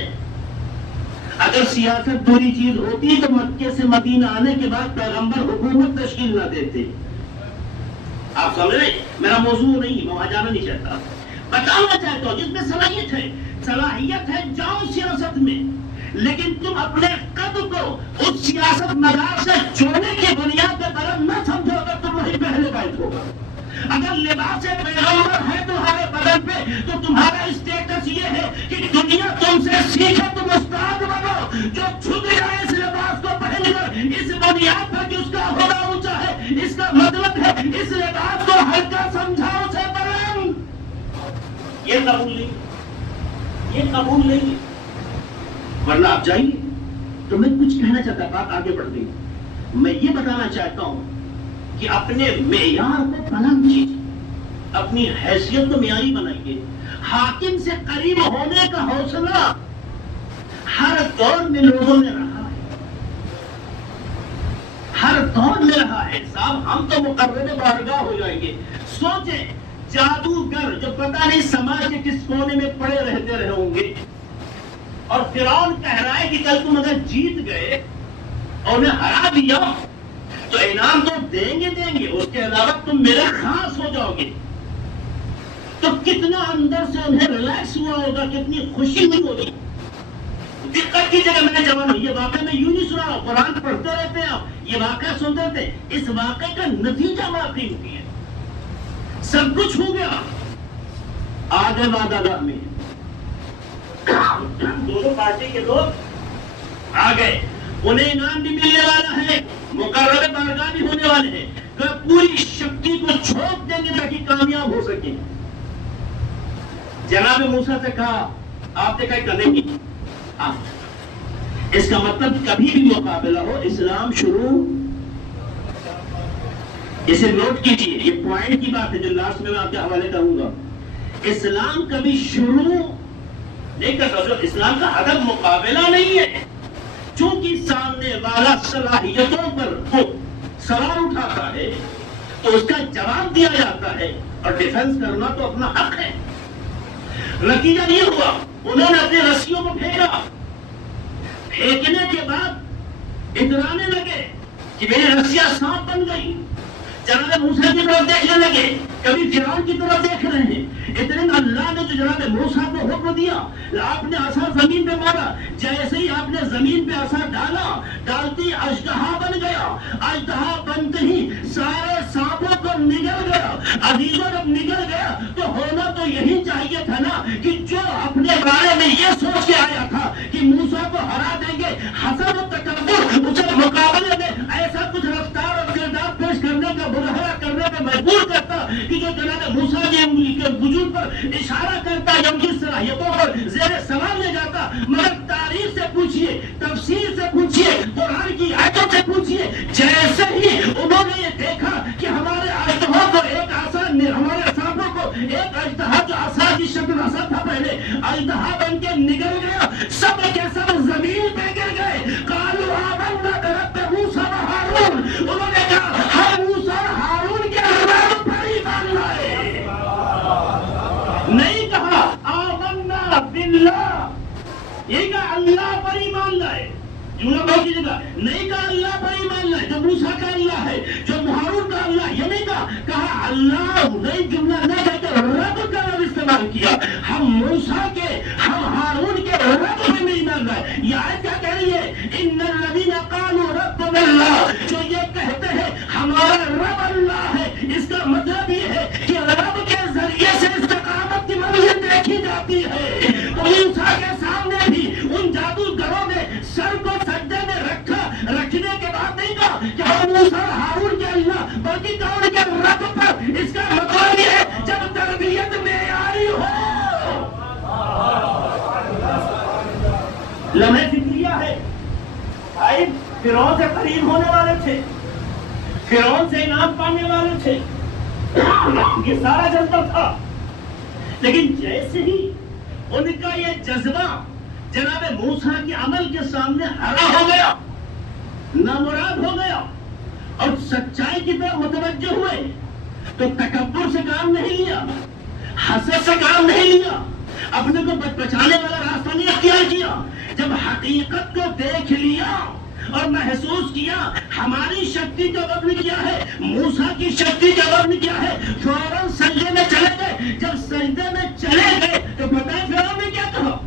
اگر سیاست بری چیز ہوتی تو مکے سے مدینہ آنے کے بعد پیغمبر حکومت تشکیل نہ دیتے. آپ سمجھ رہے؟ میرا موضوع نہیں، میں وہاں جانا نہیں چاہتا. بتانا چاہتا ہوں جس میں صلاحیت ہے جاؤ سیاست میں، لیکن تم اپنے قد کو اس سیاست مدار سے جوڑنے کی بنیاد پر غلط نہ سمجھو. اگر تم وہی پہلے بیٹھ ہوگا، اگر لباس پیغمبر ہے تمہارے بدن پہ تو تمہارا اسٹیٹس یہ ہے کہ دنیا تم سے سیکھے، تم استاد بنو. جو چھپ جائے اس لباس کو پہن کر اس بنیاد پر کہ اس کا عہدہ اونچا ہے، اس کا مطلب ہے اس لباس کو ہلکا سمجھاؤ سے بلند. یہ قبول نہیں. ورنہ آپ جائیے. تو میں کچھ کہنا چاہتا، بات آگے بڑھ گئی. میں یہ بتانا چاہتا ہوں کہ اپنے معیار کو بلند کیجیے، اپنی حیثیت کو معیاری بنائیے. حاکم سے قریب ہونے کا حوصلہ ہر دور میں لوگوں میں رہا ہے، ہر دور میں رہا ہے. صاحب ہم تو مقرر بارگاہ ہو جائیں گے. سوچیں جادوگر جو پتہ نہیں سماج کے کس کونے میں پڑے رہتے رہے ہوں گے، اور فرعون کہہ رہا ہے کہ کل تم اگر جیت گئے اور انہیں ہرا دیا تو انعام تو دیں گے، اس کے علاوہ تم میرے خاص ہو جاؤ گے. تو کتنا اندر سے انہیں ریلیکس ہوا ہوگا، کتنی خوشی ہوئی ہوگی. دقت کی جگہ میں جوان، یہ واقعہ میں یوں نہیں سنا رہا ہوں، قرآن پڑھتے رہتے ہیں آپ، یہ واقعہ سنتے تھے. اس واقعے کا نتیجہ واقعی ہوتی ہے. سب کچھ ہو گیا، آگے وعدہ گاہ میں دونوں پارٹی کے لوگ آ گئے، انہیں انعام بھی ملنے والا ہے، مقررہ بارگاہ بھی ہونے والے ہیں. کہ پوری شکتی کو چھوپ دیں گے تاکہ کامیاب ہو سکیں. جناب موسیٰ سے کہا آپ نے کہا نہیں. اس کا مطلب کبھی بھی مقابلہ ہو اسلام شروع، اسے نوٹ کیجیے، یہ پوائنٹ کی بات ہے جو لاسٹ میں آپ کے حوالے کروں گا. اسلام کبھی شروع نہیں کرتا. جو اسلام کا ہدف مقابلہ نہیں ہے، چونکہ سامنے والا صلاحیتوں پر سوال اٹھاتا ہے تو اس کا جواب دیا جاتا ہے، اور ڈیفنس کرنا تو اپنا حق ہے. نتیجہ یہ ہوا انہوں نے اپنی رسیوں کو پھینکا. پھینکنے کے بعد اترانے لگے کہ میری رسیاں سانپ بن گئی. جناب موسیٰ کی طرف دیکھنے لگے، کبھی فرعون کی طرف دیکھ رہے ہیں. اتنے میں اللہ نے جو جناب موسیٰ کو حکم دیا، آپ نے عصا زمین پہ مارا. جیسے ہی آپ نے زمین پہ عصا ڈالا، ڈالتی اژدہا بن گیا. اژدہا بنتے ہی سارے سانپوں کو نگل گیا. عزیزوں جب نگل گیا تو ہونا تو یہی چاہیے تھا نا کہ جو اپنے بارے میں یہ سوچ کے آیا تھا کہ موسیٰ کو ہرا دیں گے، حسد و تکبر اسے مقابلے میں ایسا کچھ رفتار اور کردار پیش کرنے کا مظاہرہ کرنے پہ مجبور کرتا کہ جو جناب موسیٰ کے وجود پر اشارہ کرتا یا ان کی صلاحیتوں پر زیر سوال لے جاتا. مگر تاریخ سے پوچھئے، تفسیر سے پوچھئے، قرآن کی آیتوں سے پوچھئے، جیسے ہی انہوں نے یہ دیکھا کہ ہمارے اژدہا کو ایک عصا، ہمارے سانپوں کو ایک اژدہا جو عصا کی شکل عصا تھا پہلے، اژدہا بن کے نکل گیا، سب کے سب زمین پہ گر گئے. قالوا آمنا برب موسیٰ و ہارون. انہوں نے کہا ہم موسیٰ اور ہارون کے رب پر ایمان لائے. نہیں کہا آمنا باللہ، یہ کہا اللہ پر ایمان لائے. جملہ بہت کیجیے گا، نہیں کہا اللہ پر ایمان لائے جو موسیٰ کا اللہ ہے، جو ہارون کا اللہ، یہ نہیں کہا اللہ، نہیں جملہ نہ کہہ کے رب کا لفظ استعمال کیا. ہم موسیٰ کے، ہم ہارون کے رب پر ایمان لائے. یہ آیت کیا کہہ رہی ہے؟ ان الذین قالوا ربنا اللہ، جو یہ کہتے ہیں ہمارا رب اللہ ہے، اس کا مطلب یہ ہے کہ رب کے ذریعے سے استقامت کی منزل دیکھی جاتی ہے. تو موسیٰ کے سامنے بھی ان جادوگروں نے سر کو سجدے میں رکھنے کے بعد نہیں کہا کہ ہم موسیٰ اور ہارون کے اللہ، بلکہ کہا ان کے رب پر. اس کا مطلب یہ ہے جب تربیت معیاری ہو. لمحہ فکریہ ہے بھائی، فرعون سے قریب ہونے والے تھے، فرعون سے انعام پانے والے تھے، یہ سارا جذبہ تھا. لیکن جیسے ہی ان کا یہ جذبہ جناب موسیٰ کے عمل کے سامنے ہرا ہو گیا، نامراد ہو گیا اور سچائی کی طرف متوجہ ہوئے، تو تکبر سے کام نہیں لیا، حسد سے کام نہیں لیا، اپنے کو بچانے والا راستہ نہیں اختیار کیا. جب حقیقت کو دیکھ لیا اور محسوس کیا ہماری شکتی کا وزن کیا ہے، موسیٰ کی شکتی کا وزن کیا ہے، فوراً سجدے میں چلے گئے. جب سجدے میں چلے گئے تو پتہ ہے فرعون نے کیا کہا؟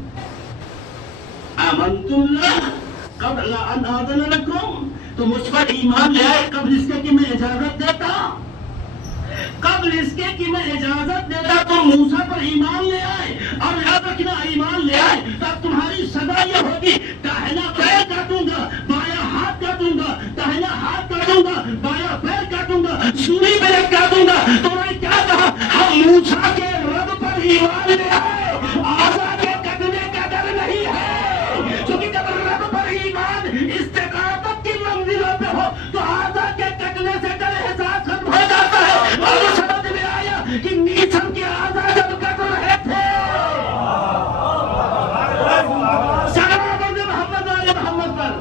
آمنتم اللہ قبل ان آذن لکم، تم اس پر ایمان لے آئے قبل اس کے کہ میں اجازت دیتا، قبل اس کے کہ میں اجازت دیتا تم موسیٰ پر ایمان لے آئے. اور یاد رکھنا ایمان لے آئے تو تمہاری سزا یہ ہوگی، داہنا پیر کاٹوں گا، بایاں ہاتھ کاٹوں گا، داہنا ہاتھ کاٹوں گا، بایاں پیر کاٹوں گا، سولی پہ کاٹوں گا. تو انہوں نے کیا کہا؟ ہم موسیٰ کے رب پر ایمان لے آئے، آزا کے کٹنے کا ڈر نہیں ہے. کیونکہ جب رب پر ایمان استقامت کی منزلوں پہ ہو تو آزا کے کٹنے سے ڈر احساس ختم ہو جاتا ہے. اور وہ سمجھ میں آیا کہ نیچم کے آزا جب کٹ رہے تھے، سلام علیہ محمد علیہ محمد پر.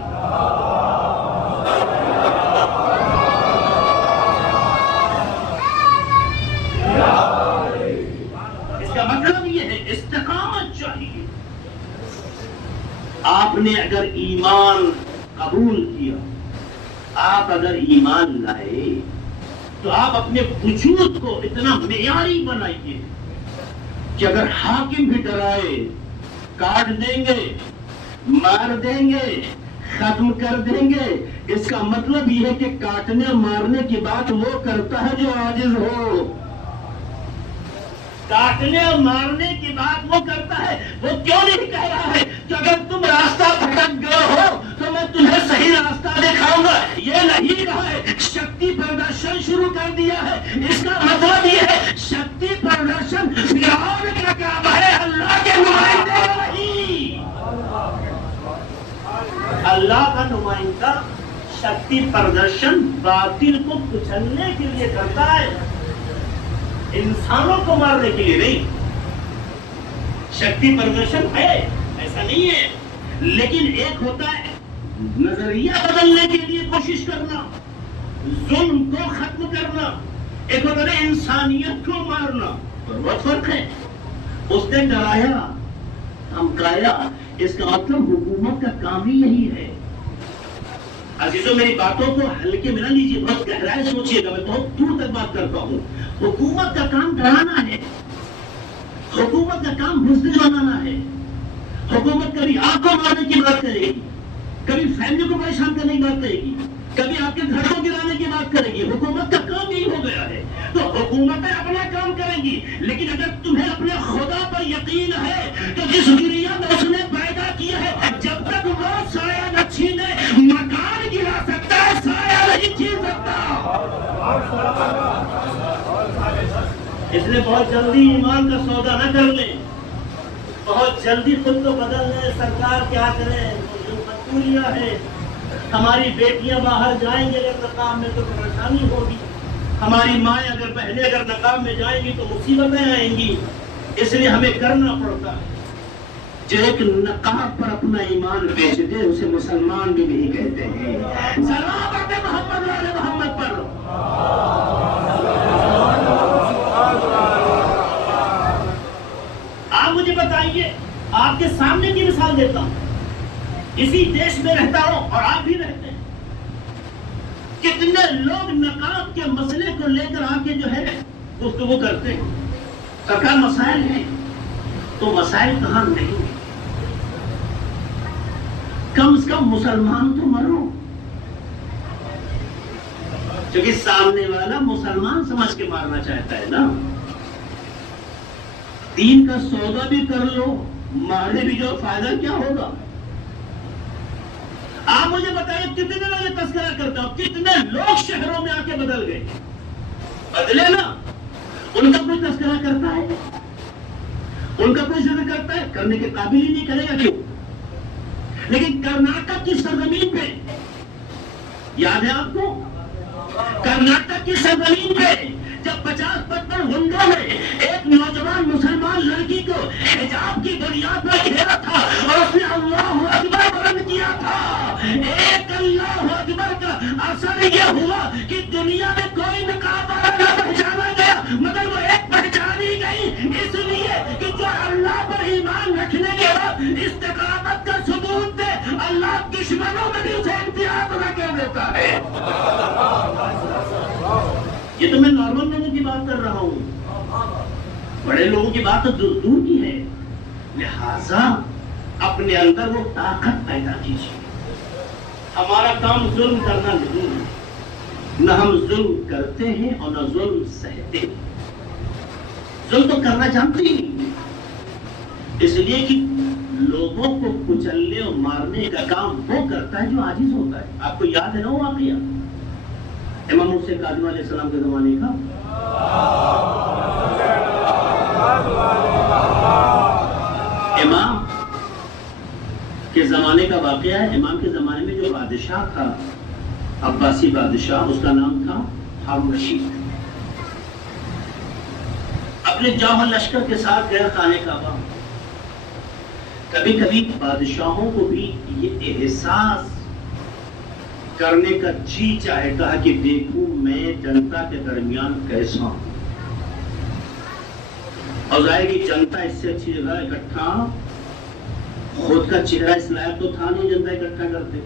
اس کا مطلب یہ ہے استقامت چاہیے. آپ نے اگر ایمان قبول کیا، آپ اگر ایمان لائے تو آپ اپنے وجود کو اتنا معیاری بنائیے کہ اگر حاکم بھی ڈرائے، کاٹ دیں گے، مار دیں گے، ختم کر دیں گے. اس کا مطلب یہ ہے کہ کاٹنے مارنے کی بات وہ کرتا ہے جو عاجز ہو. کاٹنے اور مارنے کی بات وہ کرتا ہے. وہ کیوں نہیں کہہ رہا ہے کہ اگر تم راستہ بھٹک گئے ہو تو میں تمہیں صحیح راستہ دکھاؤں گا؟ یہ نہیں کہا ہے. شکتی پردرشن شروع کر دیا ہے. اس کا مطلب یہ ہے شکتی پردرشن فرعون کا کام ہے، اللہ کے نمائندے کا نہیں. اللہ کا نمائندہ شکتی پردرشن باطل کو کچلنے کے لیے کرتا ہے، انسانوں کو مارنے کے لیے نہیں. شکتی پردرشن ہے، ایسا نہیں ہے، لیکن ایک ہوتا ہے نظریہ بدلنے کے لیے کوشش کرنا، ظلم کو ختم کرنا، ایک ہوتا ہے انسانیت کو مارنا. بہت فرق ہے. اس نے ڈرایا، دھمکایا، اس کا مطلب حکومت کا کام ہی یہی ہے. عزیزوں میری باتوں کو ہلکے میں نہ لیجیے، بہت گہرائی سوچیے گا. میں بہت دور تک بات کرتا ہوں. حکومت کا کام ڈرانا ہے، حکومت کا کام بزدل بنانا ہے. حکومت کبھی آپ کو مارنے کی بات کرے گی، کبھی فیملی کو پریشان کرنے کی بات کرے گی، کبھی آپ کے گھر کو گرانے کی بات کرے گی. حکومت کا کام یہی ہو گیا ہے. تو حکومتیں اپنا کام کریں گی، لیکن اگر تمہیں اپنے خدا پر یقین ہے تو جس دنیا میں اس نے پیدا کیا ہے، جب تک وہ سایہ نہ چھینے مکان گرا سکتا ہے، سایہ نہیں چھین سکتا. اس لیے بہت جلدی ایمان کا سودا نہ کر لیں، بہت جلدی خود کو بدل لیں. سرکار کیا کرے، مجبوریاں ہیں. ہماری بیٹیاں باہر جائیں گے اگر نقاب میں تو پریشانی ہوگی، ہماری مائیں اگر بہنیں اگر نقاب میں جائیں گی تو مصیبتیں آئیں گی. اس لیے ہمیں کرنا پڑتا ہے. جو ایک نقاب پر اپنا ایمان بیچ دے اسے مسلمان بھی نہیں کہتے ہیں. سلام محمد والے محمد پر. آپ مجھے بتائیے، آپ کے سامنے کی مثال دیتا ہوں. اسی دیش میں رہتا ہوں اور آپ بھی رہتے ہیں. کتنے لوگ نقاب کے مسئلے کو لے کر آ کے جو ہے گفتگو کرتے ہیں. سرکار مسائل ہیں تو مسائل کہاں نہیں. کم از کم مسلمان تو مرو، کیونکہ سامنے والا مسلمان سمجھ کے مارنا چاہتا ہے نا. دین کا سودا بھی کر لو، مارنے بھی جو فائدہ کیا ہوگا. آپ مجھے بتائیے کتنے لوگ یہ تذکرہ کرتے ہو، کتنے لوگ شہروں میں آ کے بدل گئے. بدلے نا، ان کا کوئی تذکرہ کرتا ہے، ان کا کوئی ذکر کرتا ہے، کرنے کے قابل ہی نہیں کرے گا. کیوں؟ لیکن کرناٹک کی سرزمین پہ یاد ہے آپ کو، کرناٹک کی سرزمین پہ جب 50-55 غنڈوں میں ایک نوجوان مسلمان لڑکی کو حجاب کی بنیاد پر گھیرا تھا اور اس نے اللہ اکبر بلند کیا تھا. ایک اللہ اکبر کا اثر یہ ہوا کہ دنیا میں کوئی نقاب والا نہ پہچانا گیا، مگر وہ ایک پہچانی گئی اس لیے کہ جو اللہ پر ایمان رکھنے کے بعد استقامت کا ثبوت دے، اللہ دشمنوں میں بھی اسے امتیاز بنا کے دیتا ہے. یہ تو میں نارمل لوگوں کی بات کر رہا ہوں، بڑے لوگوں کی بات تو دور کی ہے. لہذا اپنے اندر وہ طاقت پیدا کیجیے. ہمارا کام ظلم کرنا نہیں ہے، نہ ہم ظلم کرتے ہیں اور نہ ظلم سہتے ہیں. ظلم تو کرنا جانتے ہی نہیں، اس لیے کہ لوگوں کو کچلنے اور مارنے کا کام وہ کرتا ہے جو عاجز ہوتا ہے. آپ کو یاد ہے نا وہ واقعہ امام موسیٰ کاظم علیہ السلام کے زمانے کا. امام کے زمانے کا واقعہ ہے. امام کے زمانے میں جو بادشاہ تھا، عباسی بادشاہ، اس کا نام تھا ہارون رشید. اپنے جوہر لشکر کے ساتھ گیا خانہ کعبہ. کبھی کبھی بادشاہوں کو بھی یہ احساس کرنے کا جی چاہتا ہے کہ دیکھوں میں جنتا کے درمیان کیسا ہوں. اور ظاہر کی جنتا اس سے اچھی جگہ اکٹھا، خود کا چہرہ اس لائق تو تھا نہیں جنتا اکٹھا کرتے.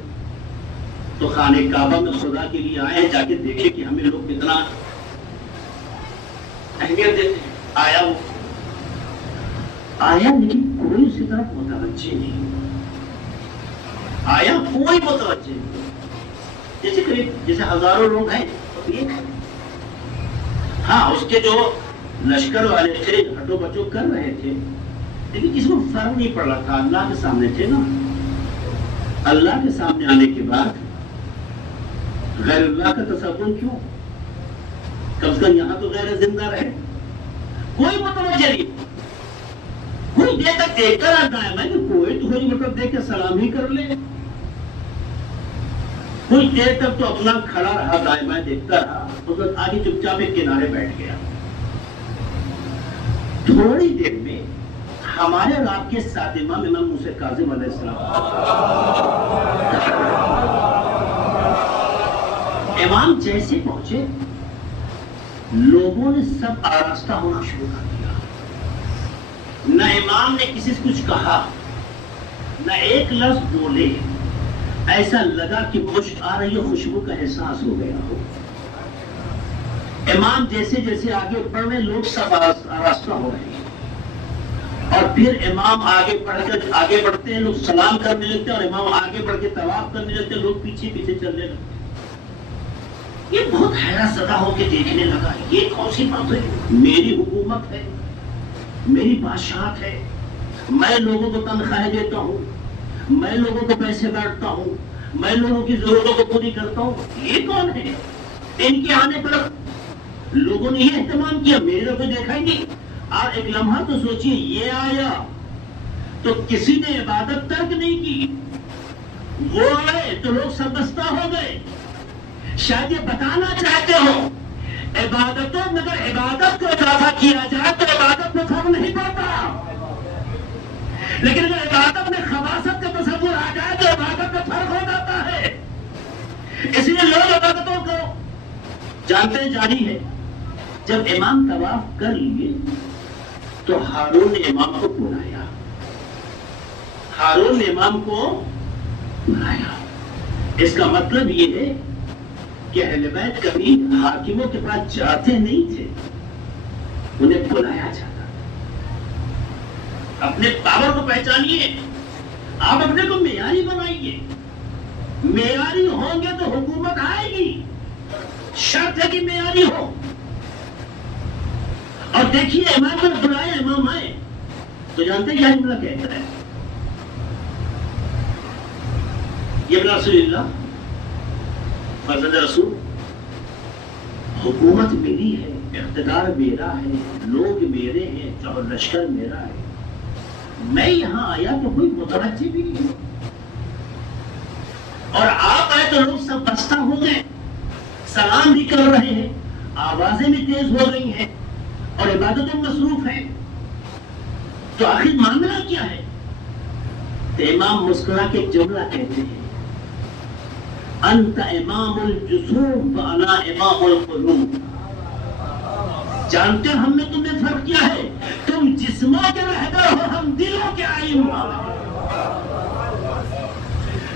تو خانہ کعبہ میں خدا کے لیے آئے، جا کے دیکھے کہ ہمیں لوگ کتنا اہمیت دیتے ہیں. آیا لیکن کوئی اسی طرف متوجہ نہیں. آیا کوئی متوجہ نہیں. جیسے ہزاروں لوگ ہیں، ہاں اس کے جو لشکر والے تھے ہٹو بچو کر رہے تھے، لیکن کسی کو فرق نہیں پڑ رہا تھا. اللہ کے سامنے تھے نا. اللہ کے سامنے آنے کے بعد غیر اللہ کا تصور کیوں؟ کم سے کم یہاں تو غیر زندہ رہے. کوئی متوجہ نہیں. کوئی دیر تک دیکھ کر آتا ہے، میں کہ کوئی تو کوئی مطلب دیکھ کے سلام ہی کر لے. کچھ دیر تک تو اپنا کھڑا رہا، دائیں بائیں دیکھتا رہا، اس وقت آگے چپ چاپ ایک کنارے بیٹھ گیا. تھوڑی دیر میں ہمارے اور آپ کے ساتھ امام موسیٰ کاظم علیہ السلام امام جیسے پہنچے، لوگوں نے سب آراستہ ہونا شروع کر دیا. نہ امام نے کسی سے کچھ کہا، نہ ایک لفظ بولے. ایسا لگا کہ مشک آ رہی ہے، خوشبو کا احساس ہو گیا ہو. امام جیسے جیسے آگے بڑھ رہے، لوگ سب آراستہ ہو رہے ہیں. اور پھر امام آگے بڑھتے ہیں، لوگ سلام کرنے لگتے ہیں، اور امام آگے بڑھ کے طواف کرنے لگتے ہیں، لوگ پیچھے پیچھے چلنے لگتے ہیں. یہ بہت حیرت زدہ ہو کے دیکھنے لگا، یہ کون سی بات ہے؟ میری حکومت ہے، میری بادشاہت ہے، میں لوگوں کو تنخواہیں دیتا ہوں، میں لوگوں کو پیسے بانٹتا ہوں، میں لوگوں کی ضرورتوں کو پوری کرتا ہوں. یہ کون ہے؟ ان کے آنے پر لوگوں نے یہ اہتمام کیا، میرے لوگوں کو دیکھا ہی نہیں. اور ایک لمحہ تو سوچیے، یہ آیا تو کسی نے عبادت ترک نہیں کی، وہ آئے تو لوگ سربستہ ہو گئے. شاید یہ بتانا چاہتے ہو عبادتوں میں اگر عبادت کو اضافہ کیا جائے تو عبادت میں فرق نہیں پڑتا، لیکن اگر عبادت میں خباثت کا تصور آ جائے تو عبادت میں فرق ہو جاتا ہے. اس لیے لوگ عبادتوں کو جانتے جاری ہے. جب امام طواف کر لیے تو ہارون نے امام کو بلایا. ہارون نے امام کو بلایا۔ اس کا مطلب یہ ہے کہ اہل بیت کبھی حاکموں کے پاس جاتے نہیں تھے، انہیں بلایا جاتا۔ اپنے پاور کو پہچانیے، آپ اپنے کو معیاری بنائیے، معیاری ہوں گے تو حکومت آئے گی، شرط ہے کہ معیاری ہو۔ اور دیکھیے امام کو بلایا، امام آئے تو جانتے کیا جملہ کہتا ہے؟ یہ رسول اللہ فرزند رسول، حکومت میری ہے، اقتدار میرا ہے، لوگ میرے ہیں، اور لشکر میرا ہے، میں یہاں آیا تو کوئی متوجہ بھی نہیں ہو، اور آپ آئے تو لوگ سب بستہ ہو گئے، سلام بھی کر رہے ہیں، آوازیں بھی تیز ہو رہی ہیں اور عبادتیں مصروف ہیں، تو آخر معاملہ کیا ہے؟ تو امام مسکرا کے جملہ کہتے ہیں، انت امام الجسوم وانا امام القلوب۔ جانتے ہو ہم نے تمہیں فرق کیا ہے؟ تم جسموں کے رہبر ہو، ہم دلوں کے ائمہ ہیں۔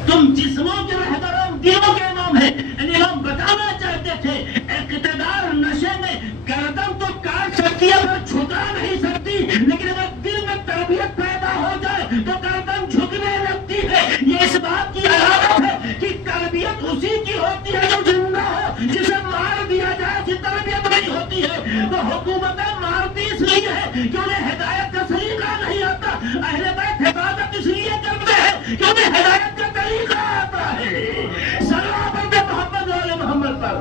تم جسموں کے رہبر ہو، ہم دلوں کے امام ہیں۔ یعنی ہم بتانا چاہتے تھے اقتدار نشے میں گردن تو کاٹ سکتی ہے پر جھکا نہیں سکتی، لیکن اگر دل میں تربیت پیدا ہو جائے تو گردن جھکنے لگتی ہے۔ یہ اس بات کی علامت ہے کہ تربیت اسی کی ہوتی ہے جو زندہ ہو، جسے مار دیا جائے اس کی تربیت نہیں ہوتی ہے۔ تو حکومتیں مارتی اس لیے ہے کہ انہیں ہدایت کا سلیقہ نہیں آتا، اہل بیت حفاظت اس لیے کرتے ہیں کہ انہیں ہدایت کا طریقہ آتا ہے۔ سلام پڑھتے محمد والے محمد پر۔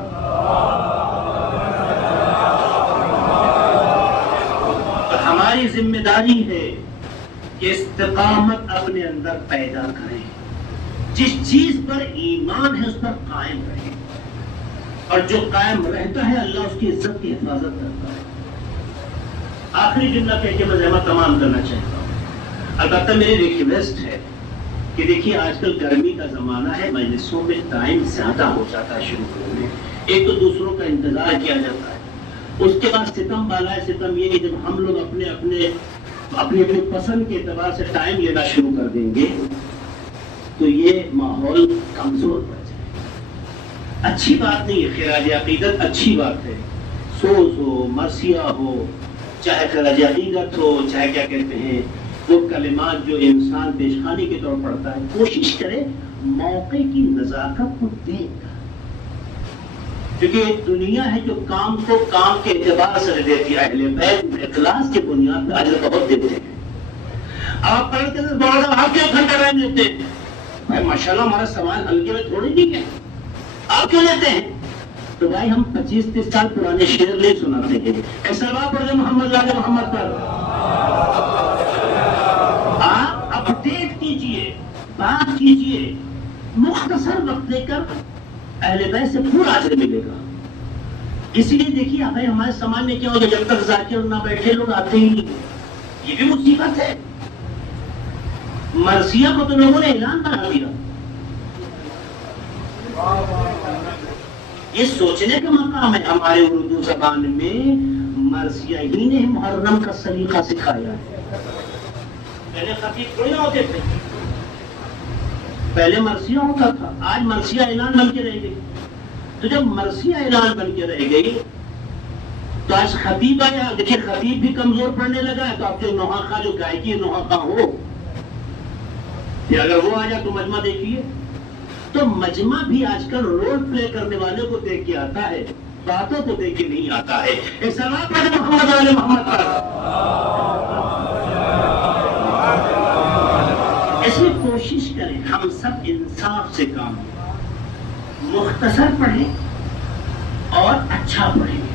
تو ہماری ذمہ داری ہے کہ استقامت اپنے اندر پیدا کریں، جس چیز پر ایمان ہے اس پر قائم رہیں، اور جو قائم رہتا ہے اللہ اس کی عزت کی حفاظت کرتا ہے۔ آخری جملہ کہہ کے میں زحمت تمام کرنا چاہتا ہوں۔ البتہ میری ریکویسٹ ہے کہ دیکھیے آج کل گرمی کا زمانہ ہے، مجلسوں میں ٹائم زیادہ ہو جاتا ہے، شروع کرنے میں ایک تو دوسروں کا انتظار کیا جاتا ہے، اس کے بعد ستم بالا ہے۔ ستم یہ کہ جب ہم لوگ اپنے اپنے پسند کے اعتبار سے ٹائم لینا شروع کر دیں گے تو یہ ماحول کمزور پڑ جائے۔ اچھی بات نہیں ہے، خراج عقیدت اچھی بات ہے، سوز ہو، مرثیہ ہو، چاہے خراج عقیدت ہو، چاہے کیا کہتے ہیں وہ کلمات جو انسان پیشخانی کے طور پڑھتا ہے، کوشش کرے موقع کی نزاکت کو دیکھ، کیونکہ ایک دنیا ہے جو کام کو کام کے اعتبار سے دیتی ہے۔ اہل بیت اخلاص کی بنیاد پر اجر بہت دیتے ہیں۔ آپ پڑھتے ہیں بڑا آپ کیوں گھنٹہ رہ لیتے ہیں؟ بھائی ماشاءاللہ ہمارا سوال ہلکے میں تھوڑی نہیں ہے، آپ کیوں لیتے ہیں؟ تو بھائی ہم 25-30 سال پرانے شعر نہیں سناتے ہیں۔ ایسا بات پڑھے محمد والے محمد پر، آپ اپڈیٹ کیجئے، بات کیجئے، مختصر وقت دے کر اہل بیت سے پورا اجر ملے گا۔ اسی لیے دیکھیے بھائی ہمارے سماج میں کیا ہوگا، جب تک ذاکر نہ بیٹھے لوگ آتے ہی نہیں، یہ بھی مصیبت ہے۔ مرثیہ کو تو لوگوں نے اعلان بنا دیا، یہ سوچنے کا مقام ہے ہمارے اردو زبان میں مرثیہ ہی نے محرم کا سلیقہ سکھایا ہے۔ پہلے خطیب تھوڑی نہ ہوتے تھے، پہلے مرثیہ ہوتا تھا، آج مرثیہ اعلان بن کے رہ گئی۔ تو جب مرثیہ اعلان بن کے رہ گئی تو آج خطیب آیا، دیکھیے خطیب بھی کمزور پڑنے لگا ہے، تو آپ جو نوحہ جو گائکی نوحہ ہو کہ اگر وہ آ جائے تو مجمع دیکھیے، تو مجمع بھی آج کل رول پلے کرنے والے کو دیکھ کے آتا ہے، باتوں کو دیکھ کے نہیں آتا ہے۔ ایک سلام پڑھے محمد والے محمد پر۔ اس میں کوشش کریں ہم سب انصاف سے کام لیں، مختصر پڑھیں اور اچھا پڑھیں گے۔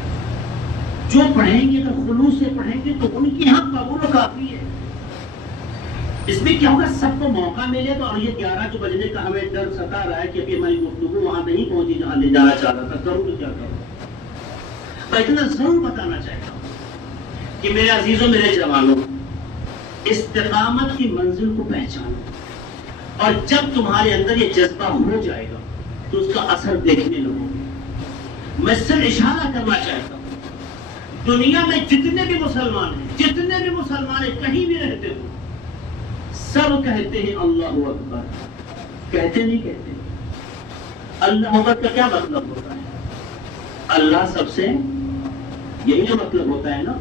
جو پڑھیں گے اگر خلوص سے پڑھیں گے تو ان کی یہاں قبول و کافی ہے۔ اس میں کیا ہوگا، سب کو موقع ملے گا، اور یہ 11 جو بجنے کا ہمیں ڈر ستا رہا ہے کہ ابھی ہماری گفتگو وہاں نہیں پہنچی جہاں لے جانا چاہ رہا تھا، کروں تو کیا کروں۔ میں اتنا ضرور بتانا چاہتا ہوں کہ میرے عزیزوں میرے جوانوں، استقامت کی منزل کو پہچانو، اور جب تمہارے اندر یہ جذبہ ہو جائے گا تو اس کا اثر دیکھنے لگو گے۔ میں صرف اشارہ کرنا چاہتا ہوں، دنیا میں جتنے بھی مسلمان ہیں، کہیں بھی رہتے ہو، سب کہتے ہیں اللہ اکبر، کہتے نہیں کہتے؟ اللہ اکبر کا کیا مطلب ہوتا ہے؟ اللہ سب سے، یہی جو مطلب ہوتا ہے نا.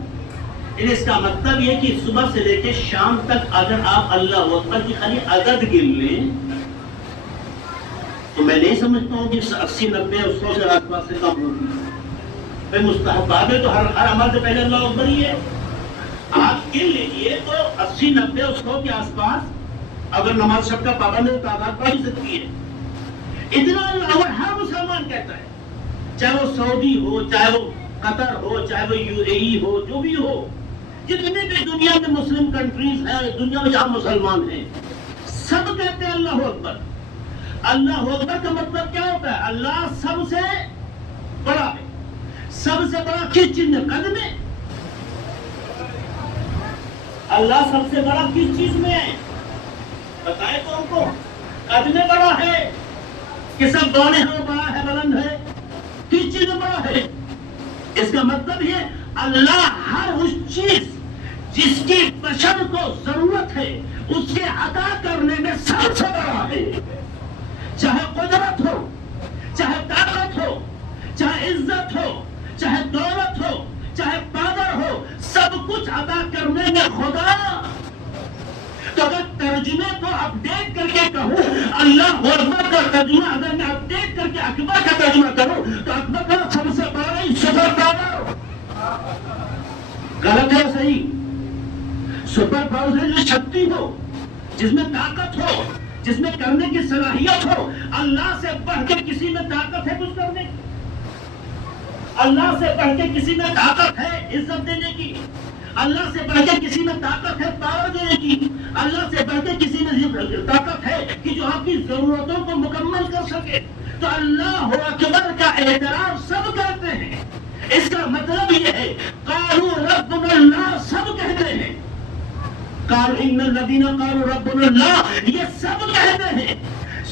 اس کا مطلب یہ کہ صبح سے لے کے شام تک اگر آپ اللہ اکبر کی خالی عدد گن لیں تو میں نہیں سمجھتا ہوں کہ 80 90 اور 100 کے آس پاس سے کم ہوگی. مستحبات میں تو ہر عمل سے پہلے اللہ اکبر ہی ہے. آپ گن لیجیے تو 80 90 اور 100 کے آس پاس اگر نماز شب کا پابند ہے تعداد بڑھ سکتی ہے. اتنا اللہ اکبر ہر مسلمان کہتا ہے، چاہے وہ سعودی ہو، چاہے وہ قطر ہو، چاہے وہ UAE ہو، جو بھی ہو، جتنے بھی دنیا میں مسلم کنٹریز ہیں، دنیا میں جہاں مسلمان ہیں، سب کہتے ہیں اللہ اکبر. اللہ اکبر کا مطلب کیا ہوتا ہے؟ اللہ سب سے بڑا ہے. سب سے بڑا کس چیز میں؟ قد میں. اللہ سب سے بڑا کس چیز میں ہے؟ بتائے تو ہم کو. قد میں بڑا ہے کہ سب بڑے ہیں، بڑا ہے، بلند ہے؟ کس چیز میں بڑا ہے؟ اس کا مطلب یہ اللہ ہر اس چیز جس کی بشر کو ضرورت ہے اس کے عطا کرنے میں سب سے بڑا ہے. چاہے قدرت ہو، چاہے طاقت ہو، چاہے عزت ہو، چاہے دولت ہو، چاہے پاور ہو، سب کچھ عطا کرنے میں خدا. تو اگر ترجمے کو اپڈیٹ کر کے کہوں اللہ اکبر کا ترجمہ، اگر میں اپڈیٹ کر کے اکبر کا ترجمہ کروں تو اکبر کا سب سے بڑا سپر پاور. غلط ہے صحیح؟ سپر پاور ہے جو شکتی ہو، جس میں طاقت ہو، جس میں کرنے کی صلاحیت ہو. اللہ سے بڑھ کے کسی میں طاقت ہے کچھ کرنے کی؟ اللہ سے بڑھ کے کسی میں طاقت ہے عزت دینے کی؟ اللہ سے بڑھ کے کسی میں طاقت ہے پاور دینے کی؟ اللہ سے بڑھ کے کسی میں طاقت ہے کہ جو آپ کی ضرورتوں کو مکمل کر سکے؟ تو اللہ اکبر کا اعتراف سب کرتے ہیں. اس کا مطلب یہ ہے قالوا ربنا اللہ، سب کہتے ہیں. قالوا ان الذين قالوا ربنا اللہ، یہ سب کہتے ہیں.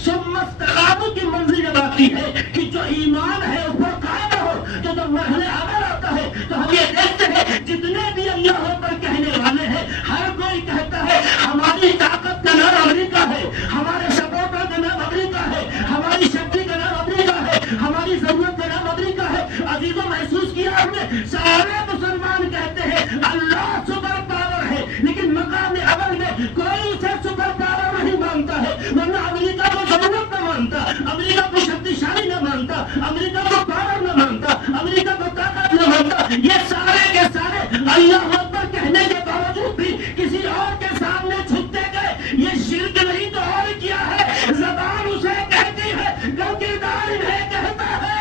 ثم استقاموا کی منزل یہ باقی ہے کہ جو ایمان ہے اس پر قائم رہو. تو جب مرحلہ عمل آتا ہے تو ہم یہ دیکھتے ہیں جتنے بھی اللہ پر کہنے والے ہیں ہر کوئی کہتا ہے ہماری طاقت کا نام امریکہ ہے، ہمارے سپورٹر کا نام امریکہ ہے، ہماری شکتی کا نام امریکہ ہے، ہماری ضرورت کا نام امریکہ ہے. عزیزوں محسوس کیا ہم نے سارے مسلمان کہتے ہیں اللہ سپر پاور ہے، لیکن مقام عمل میں کوئی اسے سپر پاور نہیں مانتا ہے. ورنہ امریکہ کو ضرورت نہ مانتا، امریکہ کو شکتیشالی نہ مانتا، امریکہ کو پاور نہ مانتا، امریکہ کو طاقت نہ مانتا. یہ سارے کے سارے اللہ اکبر کہنے کے باوجود بھی کسی اور کے سامنے جھکتے گئے. یہ شرک نہیں تو اور کیا ہے؟ زبان اسے کہتی ہے، کردار انہیں کہتا ہے.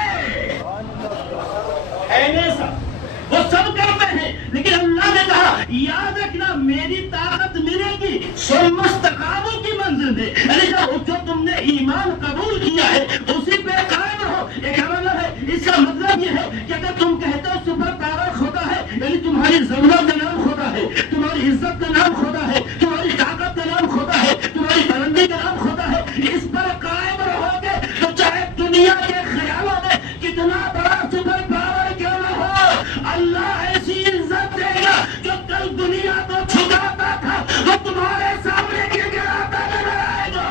وہ سب کرتے ہیں، لیکن اللہ نے کہا یاد رکھنا میری طاقت ملے گی ثم استقاموا کی منزل میں. یعنی جو تم نے ایمان قبول کیا ہے اسی پہ قائم رہو. ایک مطلب ہے، اس کا مطلب یہ ہے کہ اگر تم کہتے ہو سپر پاور خدا ہے، یعنی تمہاری ضرورت کا نام خدا ہے، تمہاری عزت کا نام خدا ہے، تمہاری طاقت کا نام خدا ہے، تمہاری بلندی کا نام خدا ہے، اس پر قائم رہو گے تو چاہے دنیا کے خیالوں میں کتنا بڑا سپر پاور کیوں نہ ہو، اللہ ایسی عزت دے گا جو کل دنیا کو چھکاتا تھا وہ تمہارے سامنے گر گراتا نظر آئے گا.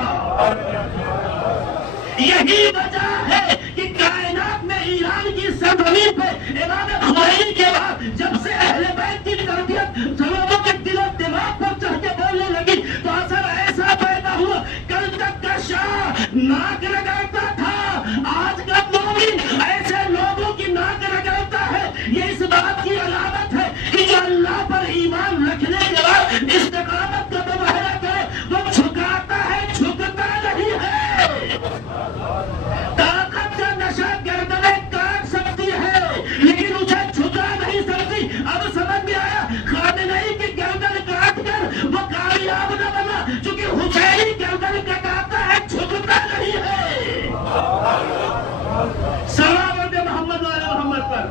یہی وجہ ہے کہ کائنات میں ایران کی سرزمین پہ امام خمینی کے بعد جب سے اہل بیت کی تربیت لوگوں کے دل و دماغ پر چڑھ کے بولنے لگی تو اثر ایسا پیدا ہوا. کل تک کا شاہ ناک رگڑتا تھا، آج کا مومن ایسے لوگوں کی ناک رگڑتا ہے. یہ اس بات کی علامت ہے کہ جو اللہ پر ایمان رکھنے کے بعد استقامت کا مظاہرہ کرے وہ جھکاتا ہے، جھکتا نہیں ہے. طاقت کا نشہ گردنیں کاٹ سکتی ہے لیکن اسے جھکا نہیں سکتی. اب سمجھ میں آیا خامنئی کی گردن کاٹ کر وہ کامیاب نہ بنا، چونکہ حسینی گردن کٹاتا ہے، جھکتا نہیں ہے. سلام محمد والے محمد پر.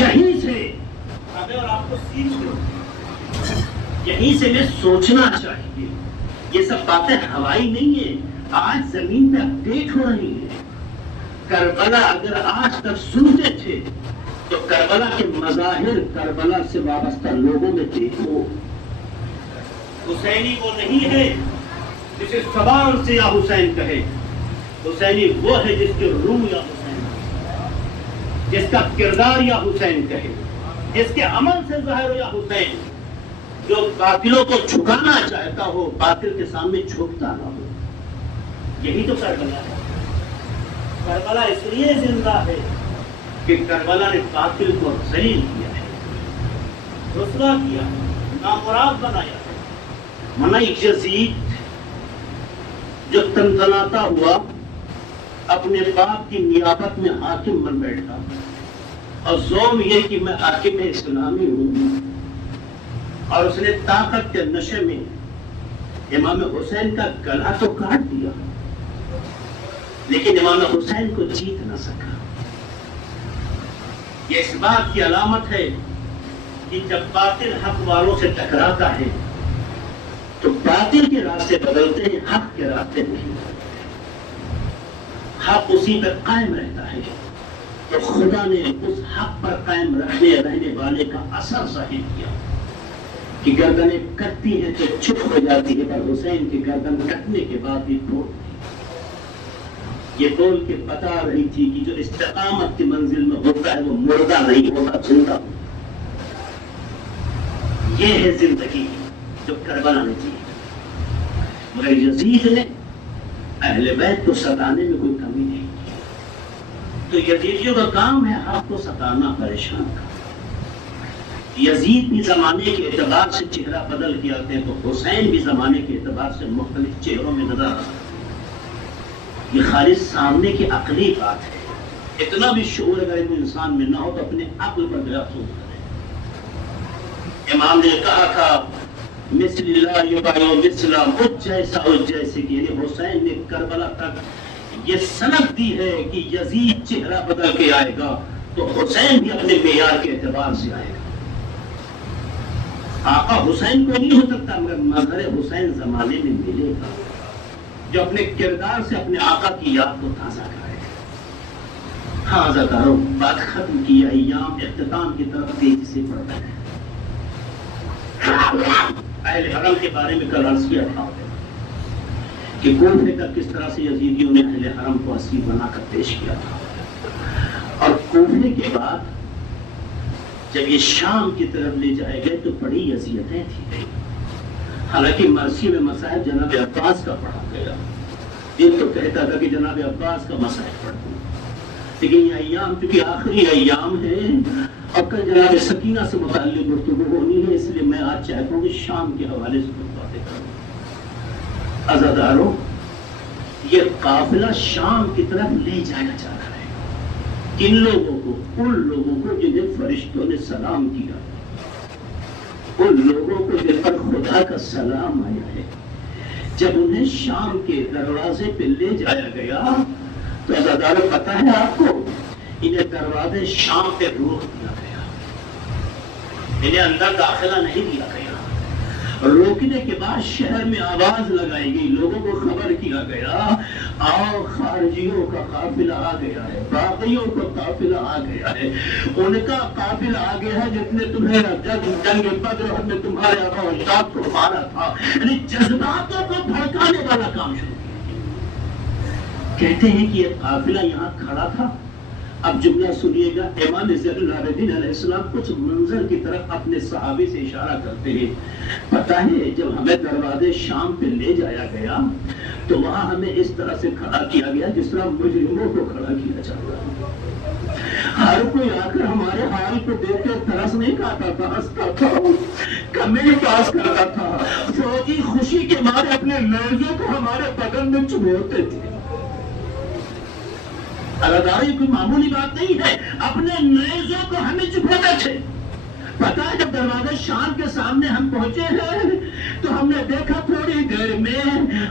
یہیں سے ہمیں اور آپ کو سیکھ، یہیں سے میں سوچنا چاہیے. یہ سب باتیں ہوائی نہیں ہیں، آج زمین پہ اپڈیٹ ہو رہی ہیں. کربلا اگر آج تک سنتے تھے تو کربلا کے مظاہر کربلا سے وابستہ لوگوں میں دیکھو. حسینی وہ نہیں ہے جسے زبان سے یا حسین کہے، حسینی وہ ہے جس کے روح یا حسین کہے، جس کا کردار یا حسین کہے، جس کے عمل سے ظاہر ہو یا حسین، جو باطلوں کو جھکانا چاہتا ہو باطل کے سامنے جھکتا نہ ہو۔ یہی تو کربلا ہے۔ کربلا اس لیے زندہ ہے کہ کربلا نے باطل کو ذلیل کیا ہے، رسوا کیا ہے، نامراد بنایا ہے۔ منع یزید جو تنتناتا ہوا اپنے باپ کی نیابت میں حاکم بن بیٹھا، اور زوم یہ کہ میں حاکم اسلامی ہوں، اور اس نے طاقت کے نشے میں امام حسین کا گلا تو کاٹ دیا، لیکن امام حسین کو جیت نہ سکا۔ یہ اس بات کی علامت ہے کہ جب باطل حق والوں سے ٹکراتا ہے تو باطل کے راستے بدلتے ہیں، حق کے راستے نہیں۔ حق اسی پر قائم رہتا ہے، تو خدا نے اس حق پر قائم رہنے والے کا اثر ظاہر کیا کہ گردنیں کٹتی ہیں تو چپ ہو جاتی ہے، پر حسین کی گردن کٹنے کے بعد بھی پھوٹ یہ بول کے بتا رہی تھی کہ جو استقامت کی منزل میں ہوتا ہے وہ مردہ نہیں ہوتا، زندہ ہوتا۔ یہ ہے زندگی جو کربلا نے دی، مگر یزید نے اہل بیت کو ستانے میں کوئی کمی نہیں کی۔ تو یزیدیوں کا کام ہے حق کو ستانا، پریشان کرنا۔ یزید بھی زمانے کے اعتبار سے چہرہ بدل کے آتے ہیں تو حسین بھی زمانے کے اعتبار سے مختلف چہروں میں نظر آتے ہیں۔ یہ خالص سامنے کی عقلی بات ہے۔ اتنا بھی شعور اگر انسان میں نہ ہو تو اپنے عقل پر محسوس کرے۔ امام نے کہا تھا مثل لا یبایع مثلا، مجھ جیسا اس جیسے کی، یعنی حسین نے کربلا تک یہ سند دی ہے کہ یزید چہرہ بدل کے آئے گا تو حسین بھی اپنے معیار کے اعتبار سے آئے گا۔ آقا حسین کو نہیں ہو سکتا مگر مظہر حسین زمانے میں ملے گا، جو اپنے کردار سے اپنے آقا کی یاد کو تازہ کرے۔ ہاں زکارو بات ختم کی، ایام اختتام کی طرف تیزی سے بڑھ رہے ہیں۔ اہل حرم کے بارے میں کل عرض کیا تھا کہ کوفے تک کس طرح سے یزیدیوں نے اہل حرم کو اسیر بنا کر پیش کیا تھا، اور کوفے کے بعد جب یہ شام کی طرف لے جائے گئے تو بڑی اذیتیں تھیں۔ حالانکہ مرثی میں مصائب جناب عباس کا پڑھا گیا، یہ تو کہتا تھا کہ جناب عباس کا مصائب پڑھ دوں، لیکن یہ ایام کیونکہ آخری ایام ہے اور کل جناب سکینہ سے متعلق گفتگو ہونی ہے، اس لیے میں آج چاہتا ہوں کہ شام کے حوالے سے کچھ باتیں کروں۔ عزادارو، یہ قافلہ شام کی طرف لے جایا جا رہا ہے، کن لوگوں کو؟ ان لوگوں کو جنہیں فرشتوں نے سلام کیا، ان لوگوں کو جن پر خدا کا سلام آیا ہے۔ جب انہیں شام کے دروازے پہ لے جایا گیا تو عزادارو پتہ ہے آپ کو، انہیں دروازے شام پہ روک دیا گیا، انہیں اندر داخلہ نہیں دیا گیا۔ روکنے کے بعد شہر میں آواز لگائی گئی، لوگوں کو خبر کیا گیا، آؤ خارجیوں کا قافلہ آ گیا ہے، باغیوں کا قافلہ آ گیا ہے، ان کا قافلہ آ گیا ہے جس نے تمہیں جنگ بدر میں تمہارے آبا و اجداد کو مارا تھا۔ یعنی جذباتوں کو بھڑکانے والا کام شروع کیا۔ کہتے ہیں کہ یہ قافلہ یہاں کھڑا تھا۔ اب جملہ سنیے گا، امام زین العابدین علیہ السلام کچھ منظر کی طرف اپنے صحابی سے اشارہ کرتے ہیں۔ پتہ ہے جب ہمیں دروازے شام پہ لے جایا گیا تو وہاں ہمیں اس طرح سے کھڑا کیا گیا جس طرح مجرموں کو کھڑا کیا جاتا ہے۔ ہر کوئی آ کر ہمارے حال کو دیکھ کر ترس نہیں کھاتا تھا، ہنستا تھا، کمیں پاس کرتا تھا۔ فوجی خوشی کے مارے اپنے نیزوں کو ہمارے بدن میں چبوتے تھے۔ عزادارو یہ کوئی معمولی بات نہیں ہے، اپنے نیزوں کو ہمیں چبھوتے تھے۔ پتہ ہے جب دروازے شام کے سامنے ہم پہنچے ہیں تو ہم نے دیکھا تھوڑی دیر میں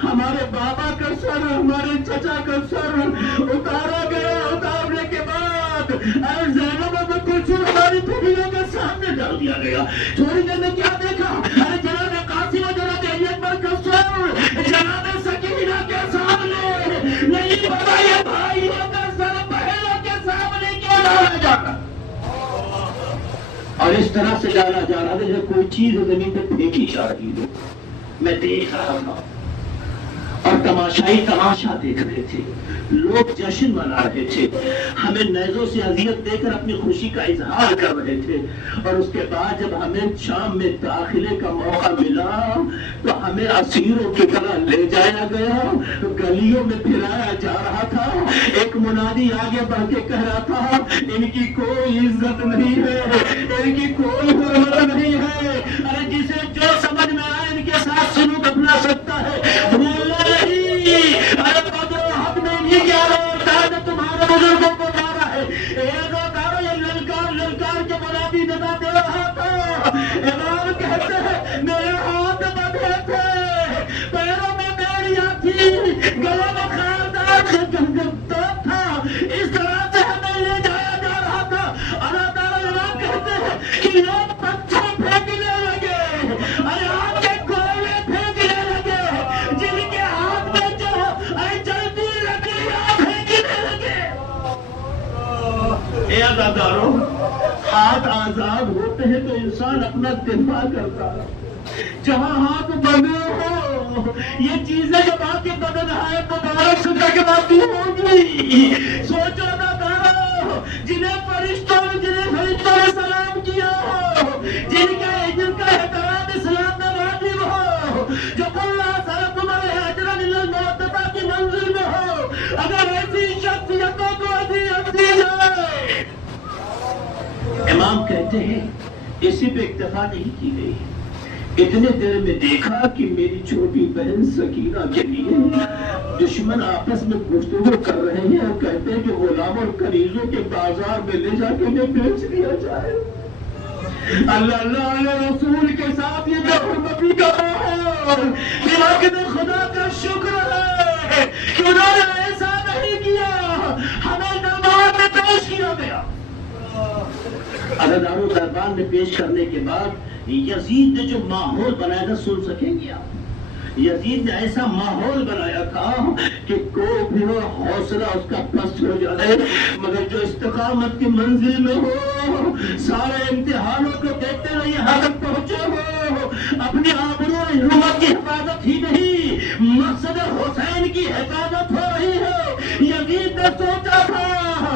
ہمارے بابا کا سر، ہمارے چچا کا سر اتارا گیا۔ اتارنے کے بعد اے زینب بنت کلثوم ہماری پھوپھیوں کے سامنے ڈال دیا گیا۔ تھوڑی دیر میں کیا دیکھا؟ ارے جناب قاسم و جناب علی اکبر کا سر جناب سکینہ کے سامنے، نہیں پتا یہ بھائیوں کا سر بہنوں کے سامنے کیوں ڈالا جاتا، اور اس طرح سے ڈالا جا رہا ہے جیسے کوئی چیز زمین پہ پھینکی جا رہی ہو۔ میں دیکھ رہا تھا اور تماشائی تماشا دیکھ رہے تھے، لوگ جشن منا رہے تھے، ہمیں نیزوں سے اذیت دے کر اپنی خوشی کا اظہار کر رہے تھے، اور اس کے بعد جب ہمیں شام میں داخلے کا موقع ملا تو ہمیں اسیروں کی طرح لے جایا گیا، گلیوں میں پھرایا جا رہا تھا، ایک منادی آگے بڑھ کے کہہ رہا تھا ان کی کوئی عزت نہیں ہے، ان کی کوئی حرمت نہیں ہے، ارے جسے جو سمجھ میں آئے ان کے ساتھ سلوک اپنا سکتا ہے، ارے بدر حق میں نہیں کیا ہوتا ہے جو تمہارے بزرگوں کو جا رہا ہے، یہ للکار للکار کے منادی ندا دے رہا تھا، امام کہتے ہیں میرے ہاتھ بدھے تھے، پیروں میں بیڑیاں تھی، گلے میں خاردار تھا، اس طرح سے ہمیں لے جایا جا رہا تھا، اللہ تعالیٰ امام کہتے ہیں کہ لوگ پتھر پھینکنے لگے، ارے آپ کے کوئلے پھینکنے لگے، جن کے ہاتھ میں جو جلدی لکڑیاں پھینکنے لگے۔ اے عزاداروں، ہاتھ آزاد ہوتے ہیں تو انسان اپنا دفاع کرتا ہے، جہاں ہاتھ بندے ہو یہ چیزیں جب آپ کے بدن آئے مبارک سے ٹکراتی ہوگی، سوچو عزاداروں، جنہیں فرشتوں نے سلام کیا ہو، جن کا احترام اسلام میں واجب ہو، جو اللہ سرکم الحجر المعتبہ کی منزل میں ہو، اگر ایسی شخصیتوں کو اذیت دی جائے، امام کہتے ہیں اسی پہ اکتفا نہیں کی گئی، اتنے دیر میں دیکھا کہ میری چھوٹی بہن سکینہ کے لیے دشمن آپس میں گفتگو کر رہے ہیں اور کہتے ہیں کہ غلام اور کنیزوں کے بازار میں لے جا کے انہیں بیچ دیا جائے۔ اللہ اللہ علیہ رسول کے ساتھ یہ بے حرمتی کا ماحول، لیکن خدا کا شکر ہے کہ انہوں نے ایسا نہیں کیا، ہمیں دربار میں پیش کیا گیا۔ عزاداروں، دربار میں پیش کرنے کے بعد یزید نے جو ماحول بنایا تھا سن سکیں گے آپ؟ یزید نے ایسا ماحول بنایا تھا کہ کوئی بھی ہو حوصلہ اس کا پست ہو جائے، مگر جو استقامت کی منزل میں ہو، سارے امتحانوں کو دیکھتے ہوئے یہاں تک پہنچے ہو، اپنی آبرو اور حرمت کی حفاظت ہی نہیں مقصد حسین کی حفاظت ہو رہی ہے۔ یزید نے سوچا تھا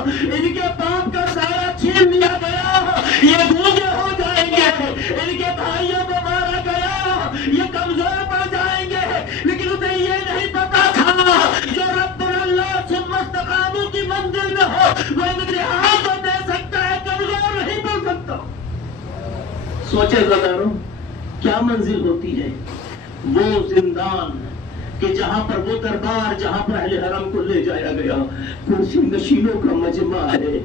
ان کے باپ کا سایہ چھین لیا گیا، یہ گونگے ہو جائیں گے، ان کے بھائیوں کو مارا گیا، یہ کمزور پڑ جائیں گے، لیکن اسے یہ نہیں پتا تھا جو رب اللہ ثم استقاموا کی منزل میں ہو وہ امتحان تو دے سکتا ہے، کمزور نہیں پڑ سکتا۔ سوچے عزاداروں، کیا منزل ہوتی ہے وہ زندان کہ جہاں پر وہ دربار جہاں پر اہل حرم کو لے جایا گیا کرسی نشینوں کا مجمع ہے،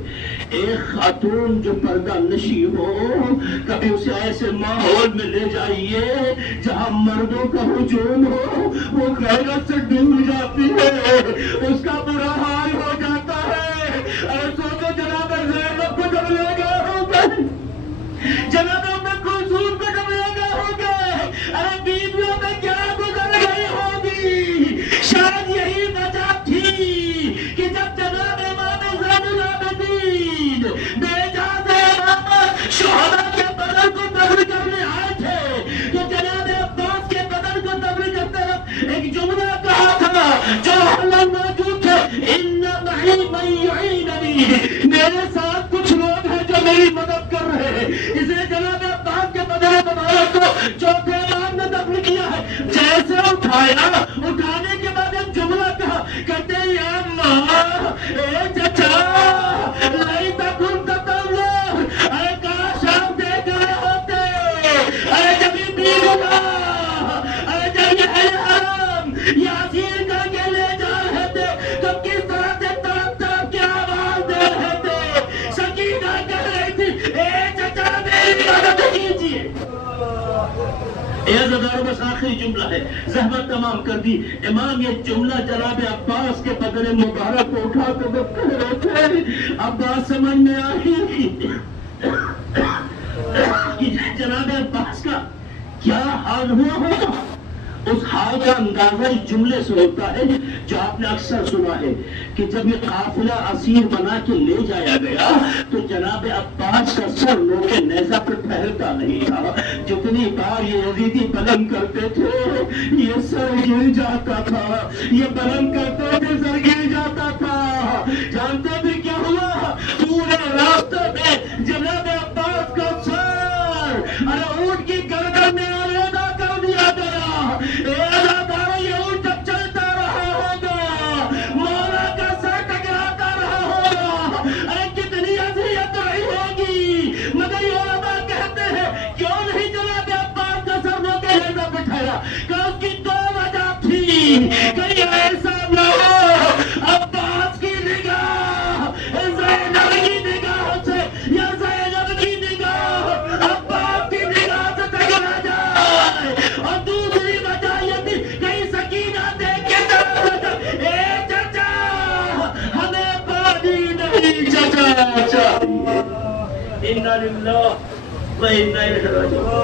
ایک خاتون جو پردہ نشی ہو، کبھی اسے ایسے ماحول میں لے جائیے جہاں مردوں کا ہجوم ہو، وہ غیرت سے ڈوب جاتی ہے، اس کا برا حال ہو جاتا ہے۔ اور سوچو جناب زینب کو جب لے گئے ہوں گے، جناب ام کلثوم کو جب لے گئے ہوں گے، ارے بیویوں میں کیا گزر گئی ہوگی، شاید یہی وجہ تھی کہ جب جناب امام زین العابدین بیجاز امامت شہداء کے بدن کو دفن کرنے آئے تھے تو جناب عباس کے بدن کو دفن کرتے وقت ایک جملہ کہا تھا جو حلال موجود تھے، ان معی من یعیننی، میرے ساتھ کچھ لوگ ہیں جو میری مدد کر رہے ہیں، اس نے جناب عباس کے بدن مبارک کو چوتھے امام نے دفن کیا ہے۔ جیسے اٹھایا، اٹھانے کے بعد ایک جملہ کہا، کہتے ہیں یا ماں اے چچا لیت کنت تنظر، ارے کاش آپ دیکھ رہے ہوتے، ارے جب یہ بیوہ، ارے جب یہ اہل حرم یہ اسیر کر کے لے جا رہے تھے تو کس طرح سے طرف طرف کی آواز دے رہے تھے، سکینہ کہہ رہی تھی اے چچا میری مدد کیجیے۔ اے عزاداروں، بس آخری جملہ ہے، زحمت تمام کر دی۔ امام یہ جملہ جناب عباس کے بدن مبارک کو اٹھا کر کہہ رہے تھے، عباس سمجھ میں آئی کہ جناب عباس کا کیا حال ہوا ہوگا، اس حال کا اندازہ اس جملے سے ہوتا ہے جو آپ نے اکثر سنا ہے کہ جب یہ قافلہ اسیر بنا کے لے جایا گیا تو جناب عباس کا سر نوکے نیزہ پہ پھیلتا نہیں تھا. جتنی بار یہ یزیدی بلند کرتے تھے یہ سر گر جاتا تھا, یہ بلند کرتے تھے سر گر جاتا تھا. جانتے بھی کیا ہوا؟ پورے راستے میں جناب عباس کا سر ارے اونٹ کی گردن میں علیحدہ کر دیا گیا. یہ اونٹ جب چلتا رہا ہوگا مولا کا سر ٹکراتا رہا ہوگا. ارے کتنی اذیت رہی ہوگی. مگر علماء کہتے ہیں کیوں نہیں جناب عباس کا سر وہ کہ ایسا بٹھایا کہ اس کی دو وجہ تھی. کہیں ایسا نہ ہو عباس کی نگاہ زینب کی نگاہ سے یا زینب کی نگاہ عباس کی نگاہ سے ٹکرا جائے. اور دوسری وجہ یہ تھی کہیں سکینہ دیکھ کے اے چچا ہمیں پانی نہیں چچا چاہیے. اِنَّا لِلَّهِ وَإِنَّا إِلَيْهِ رَاجِعُونَ.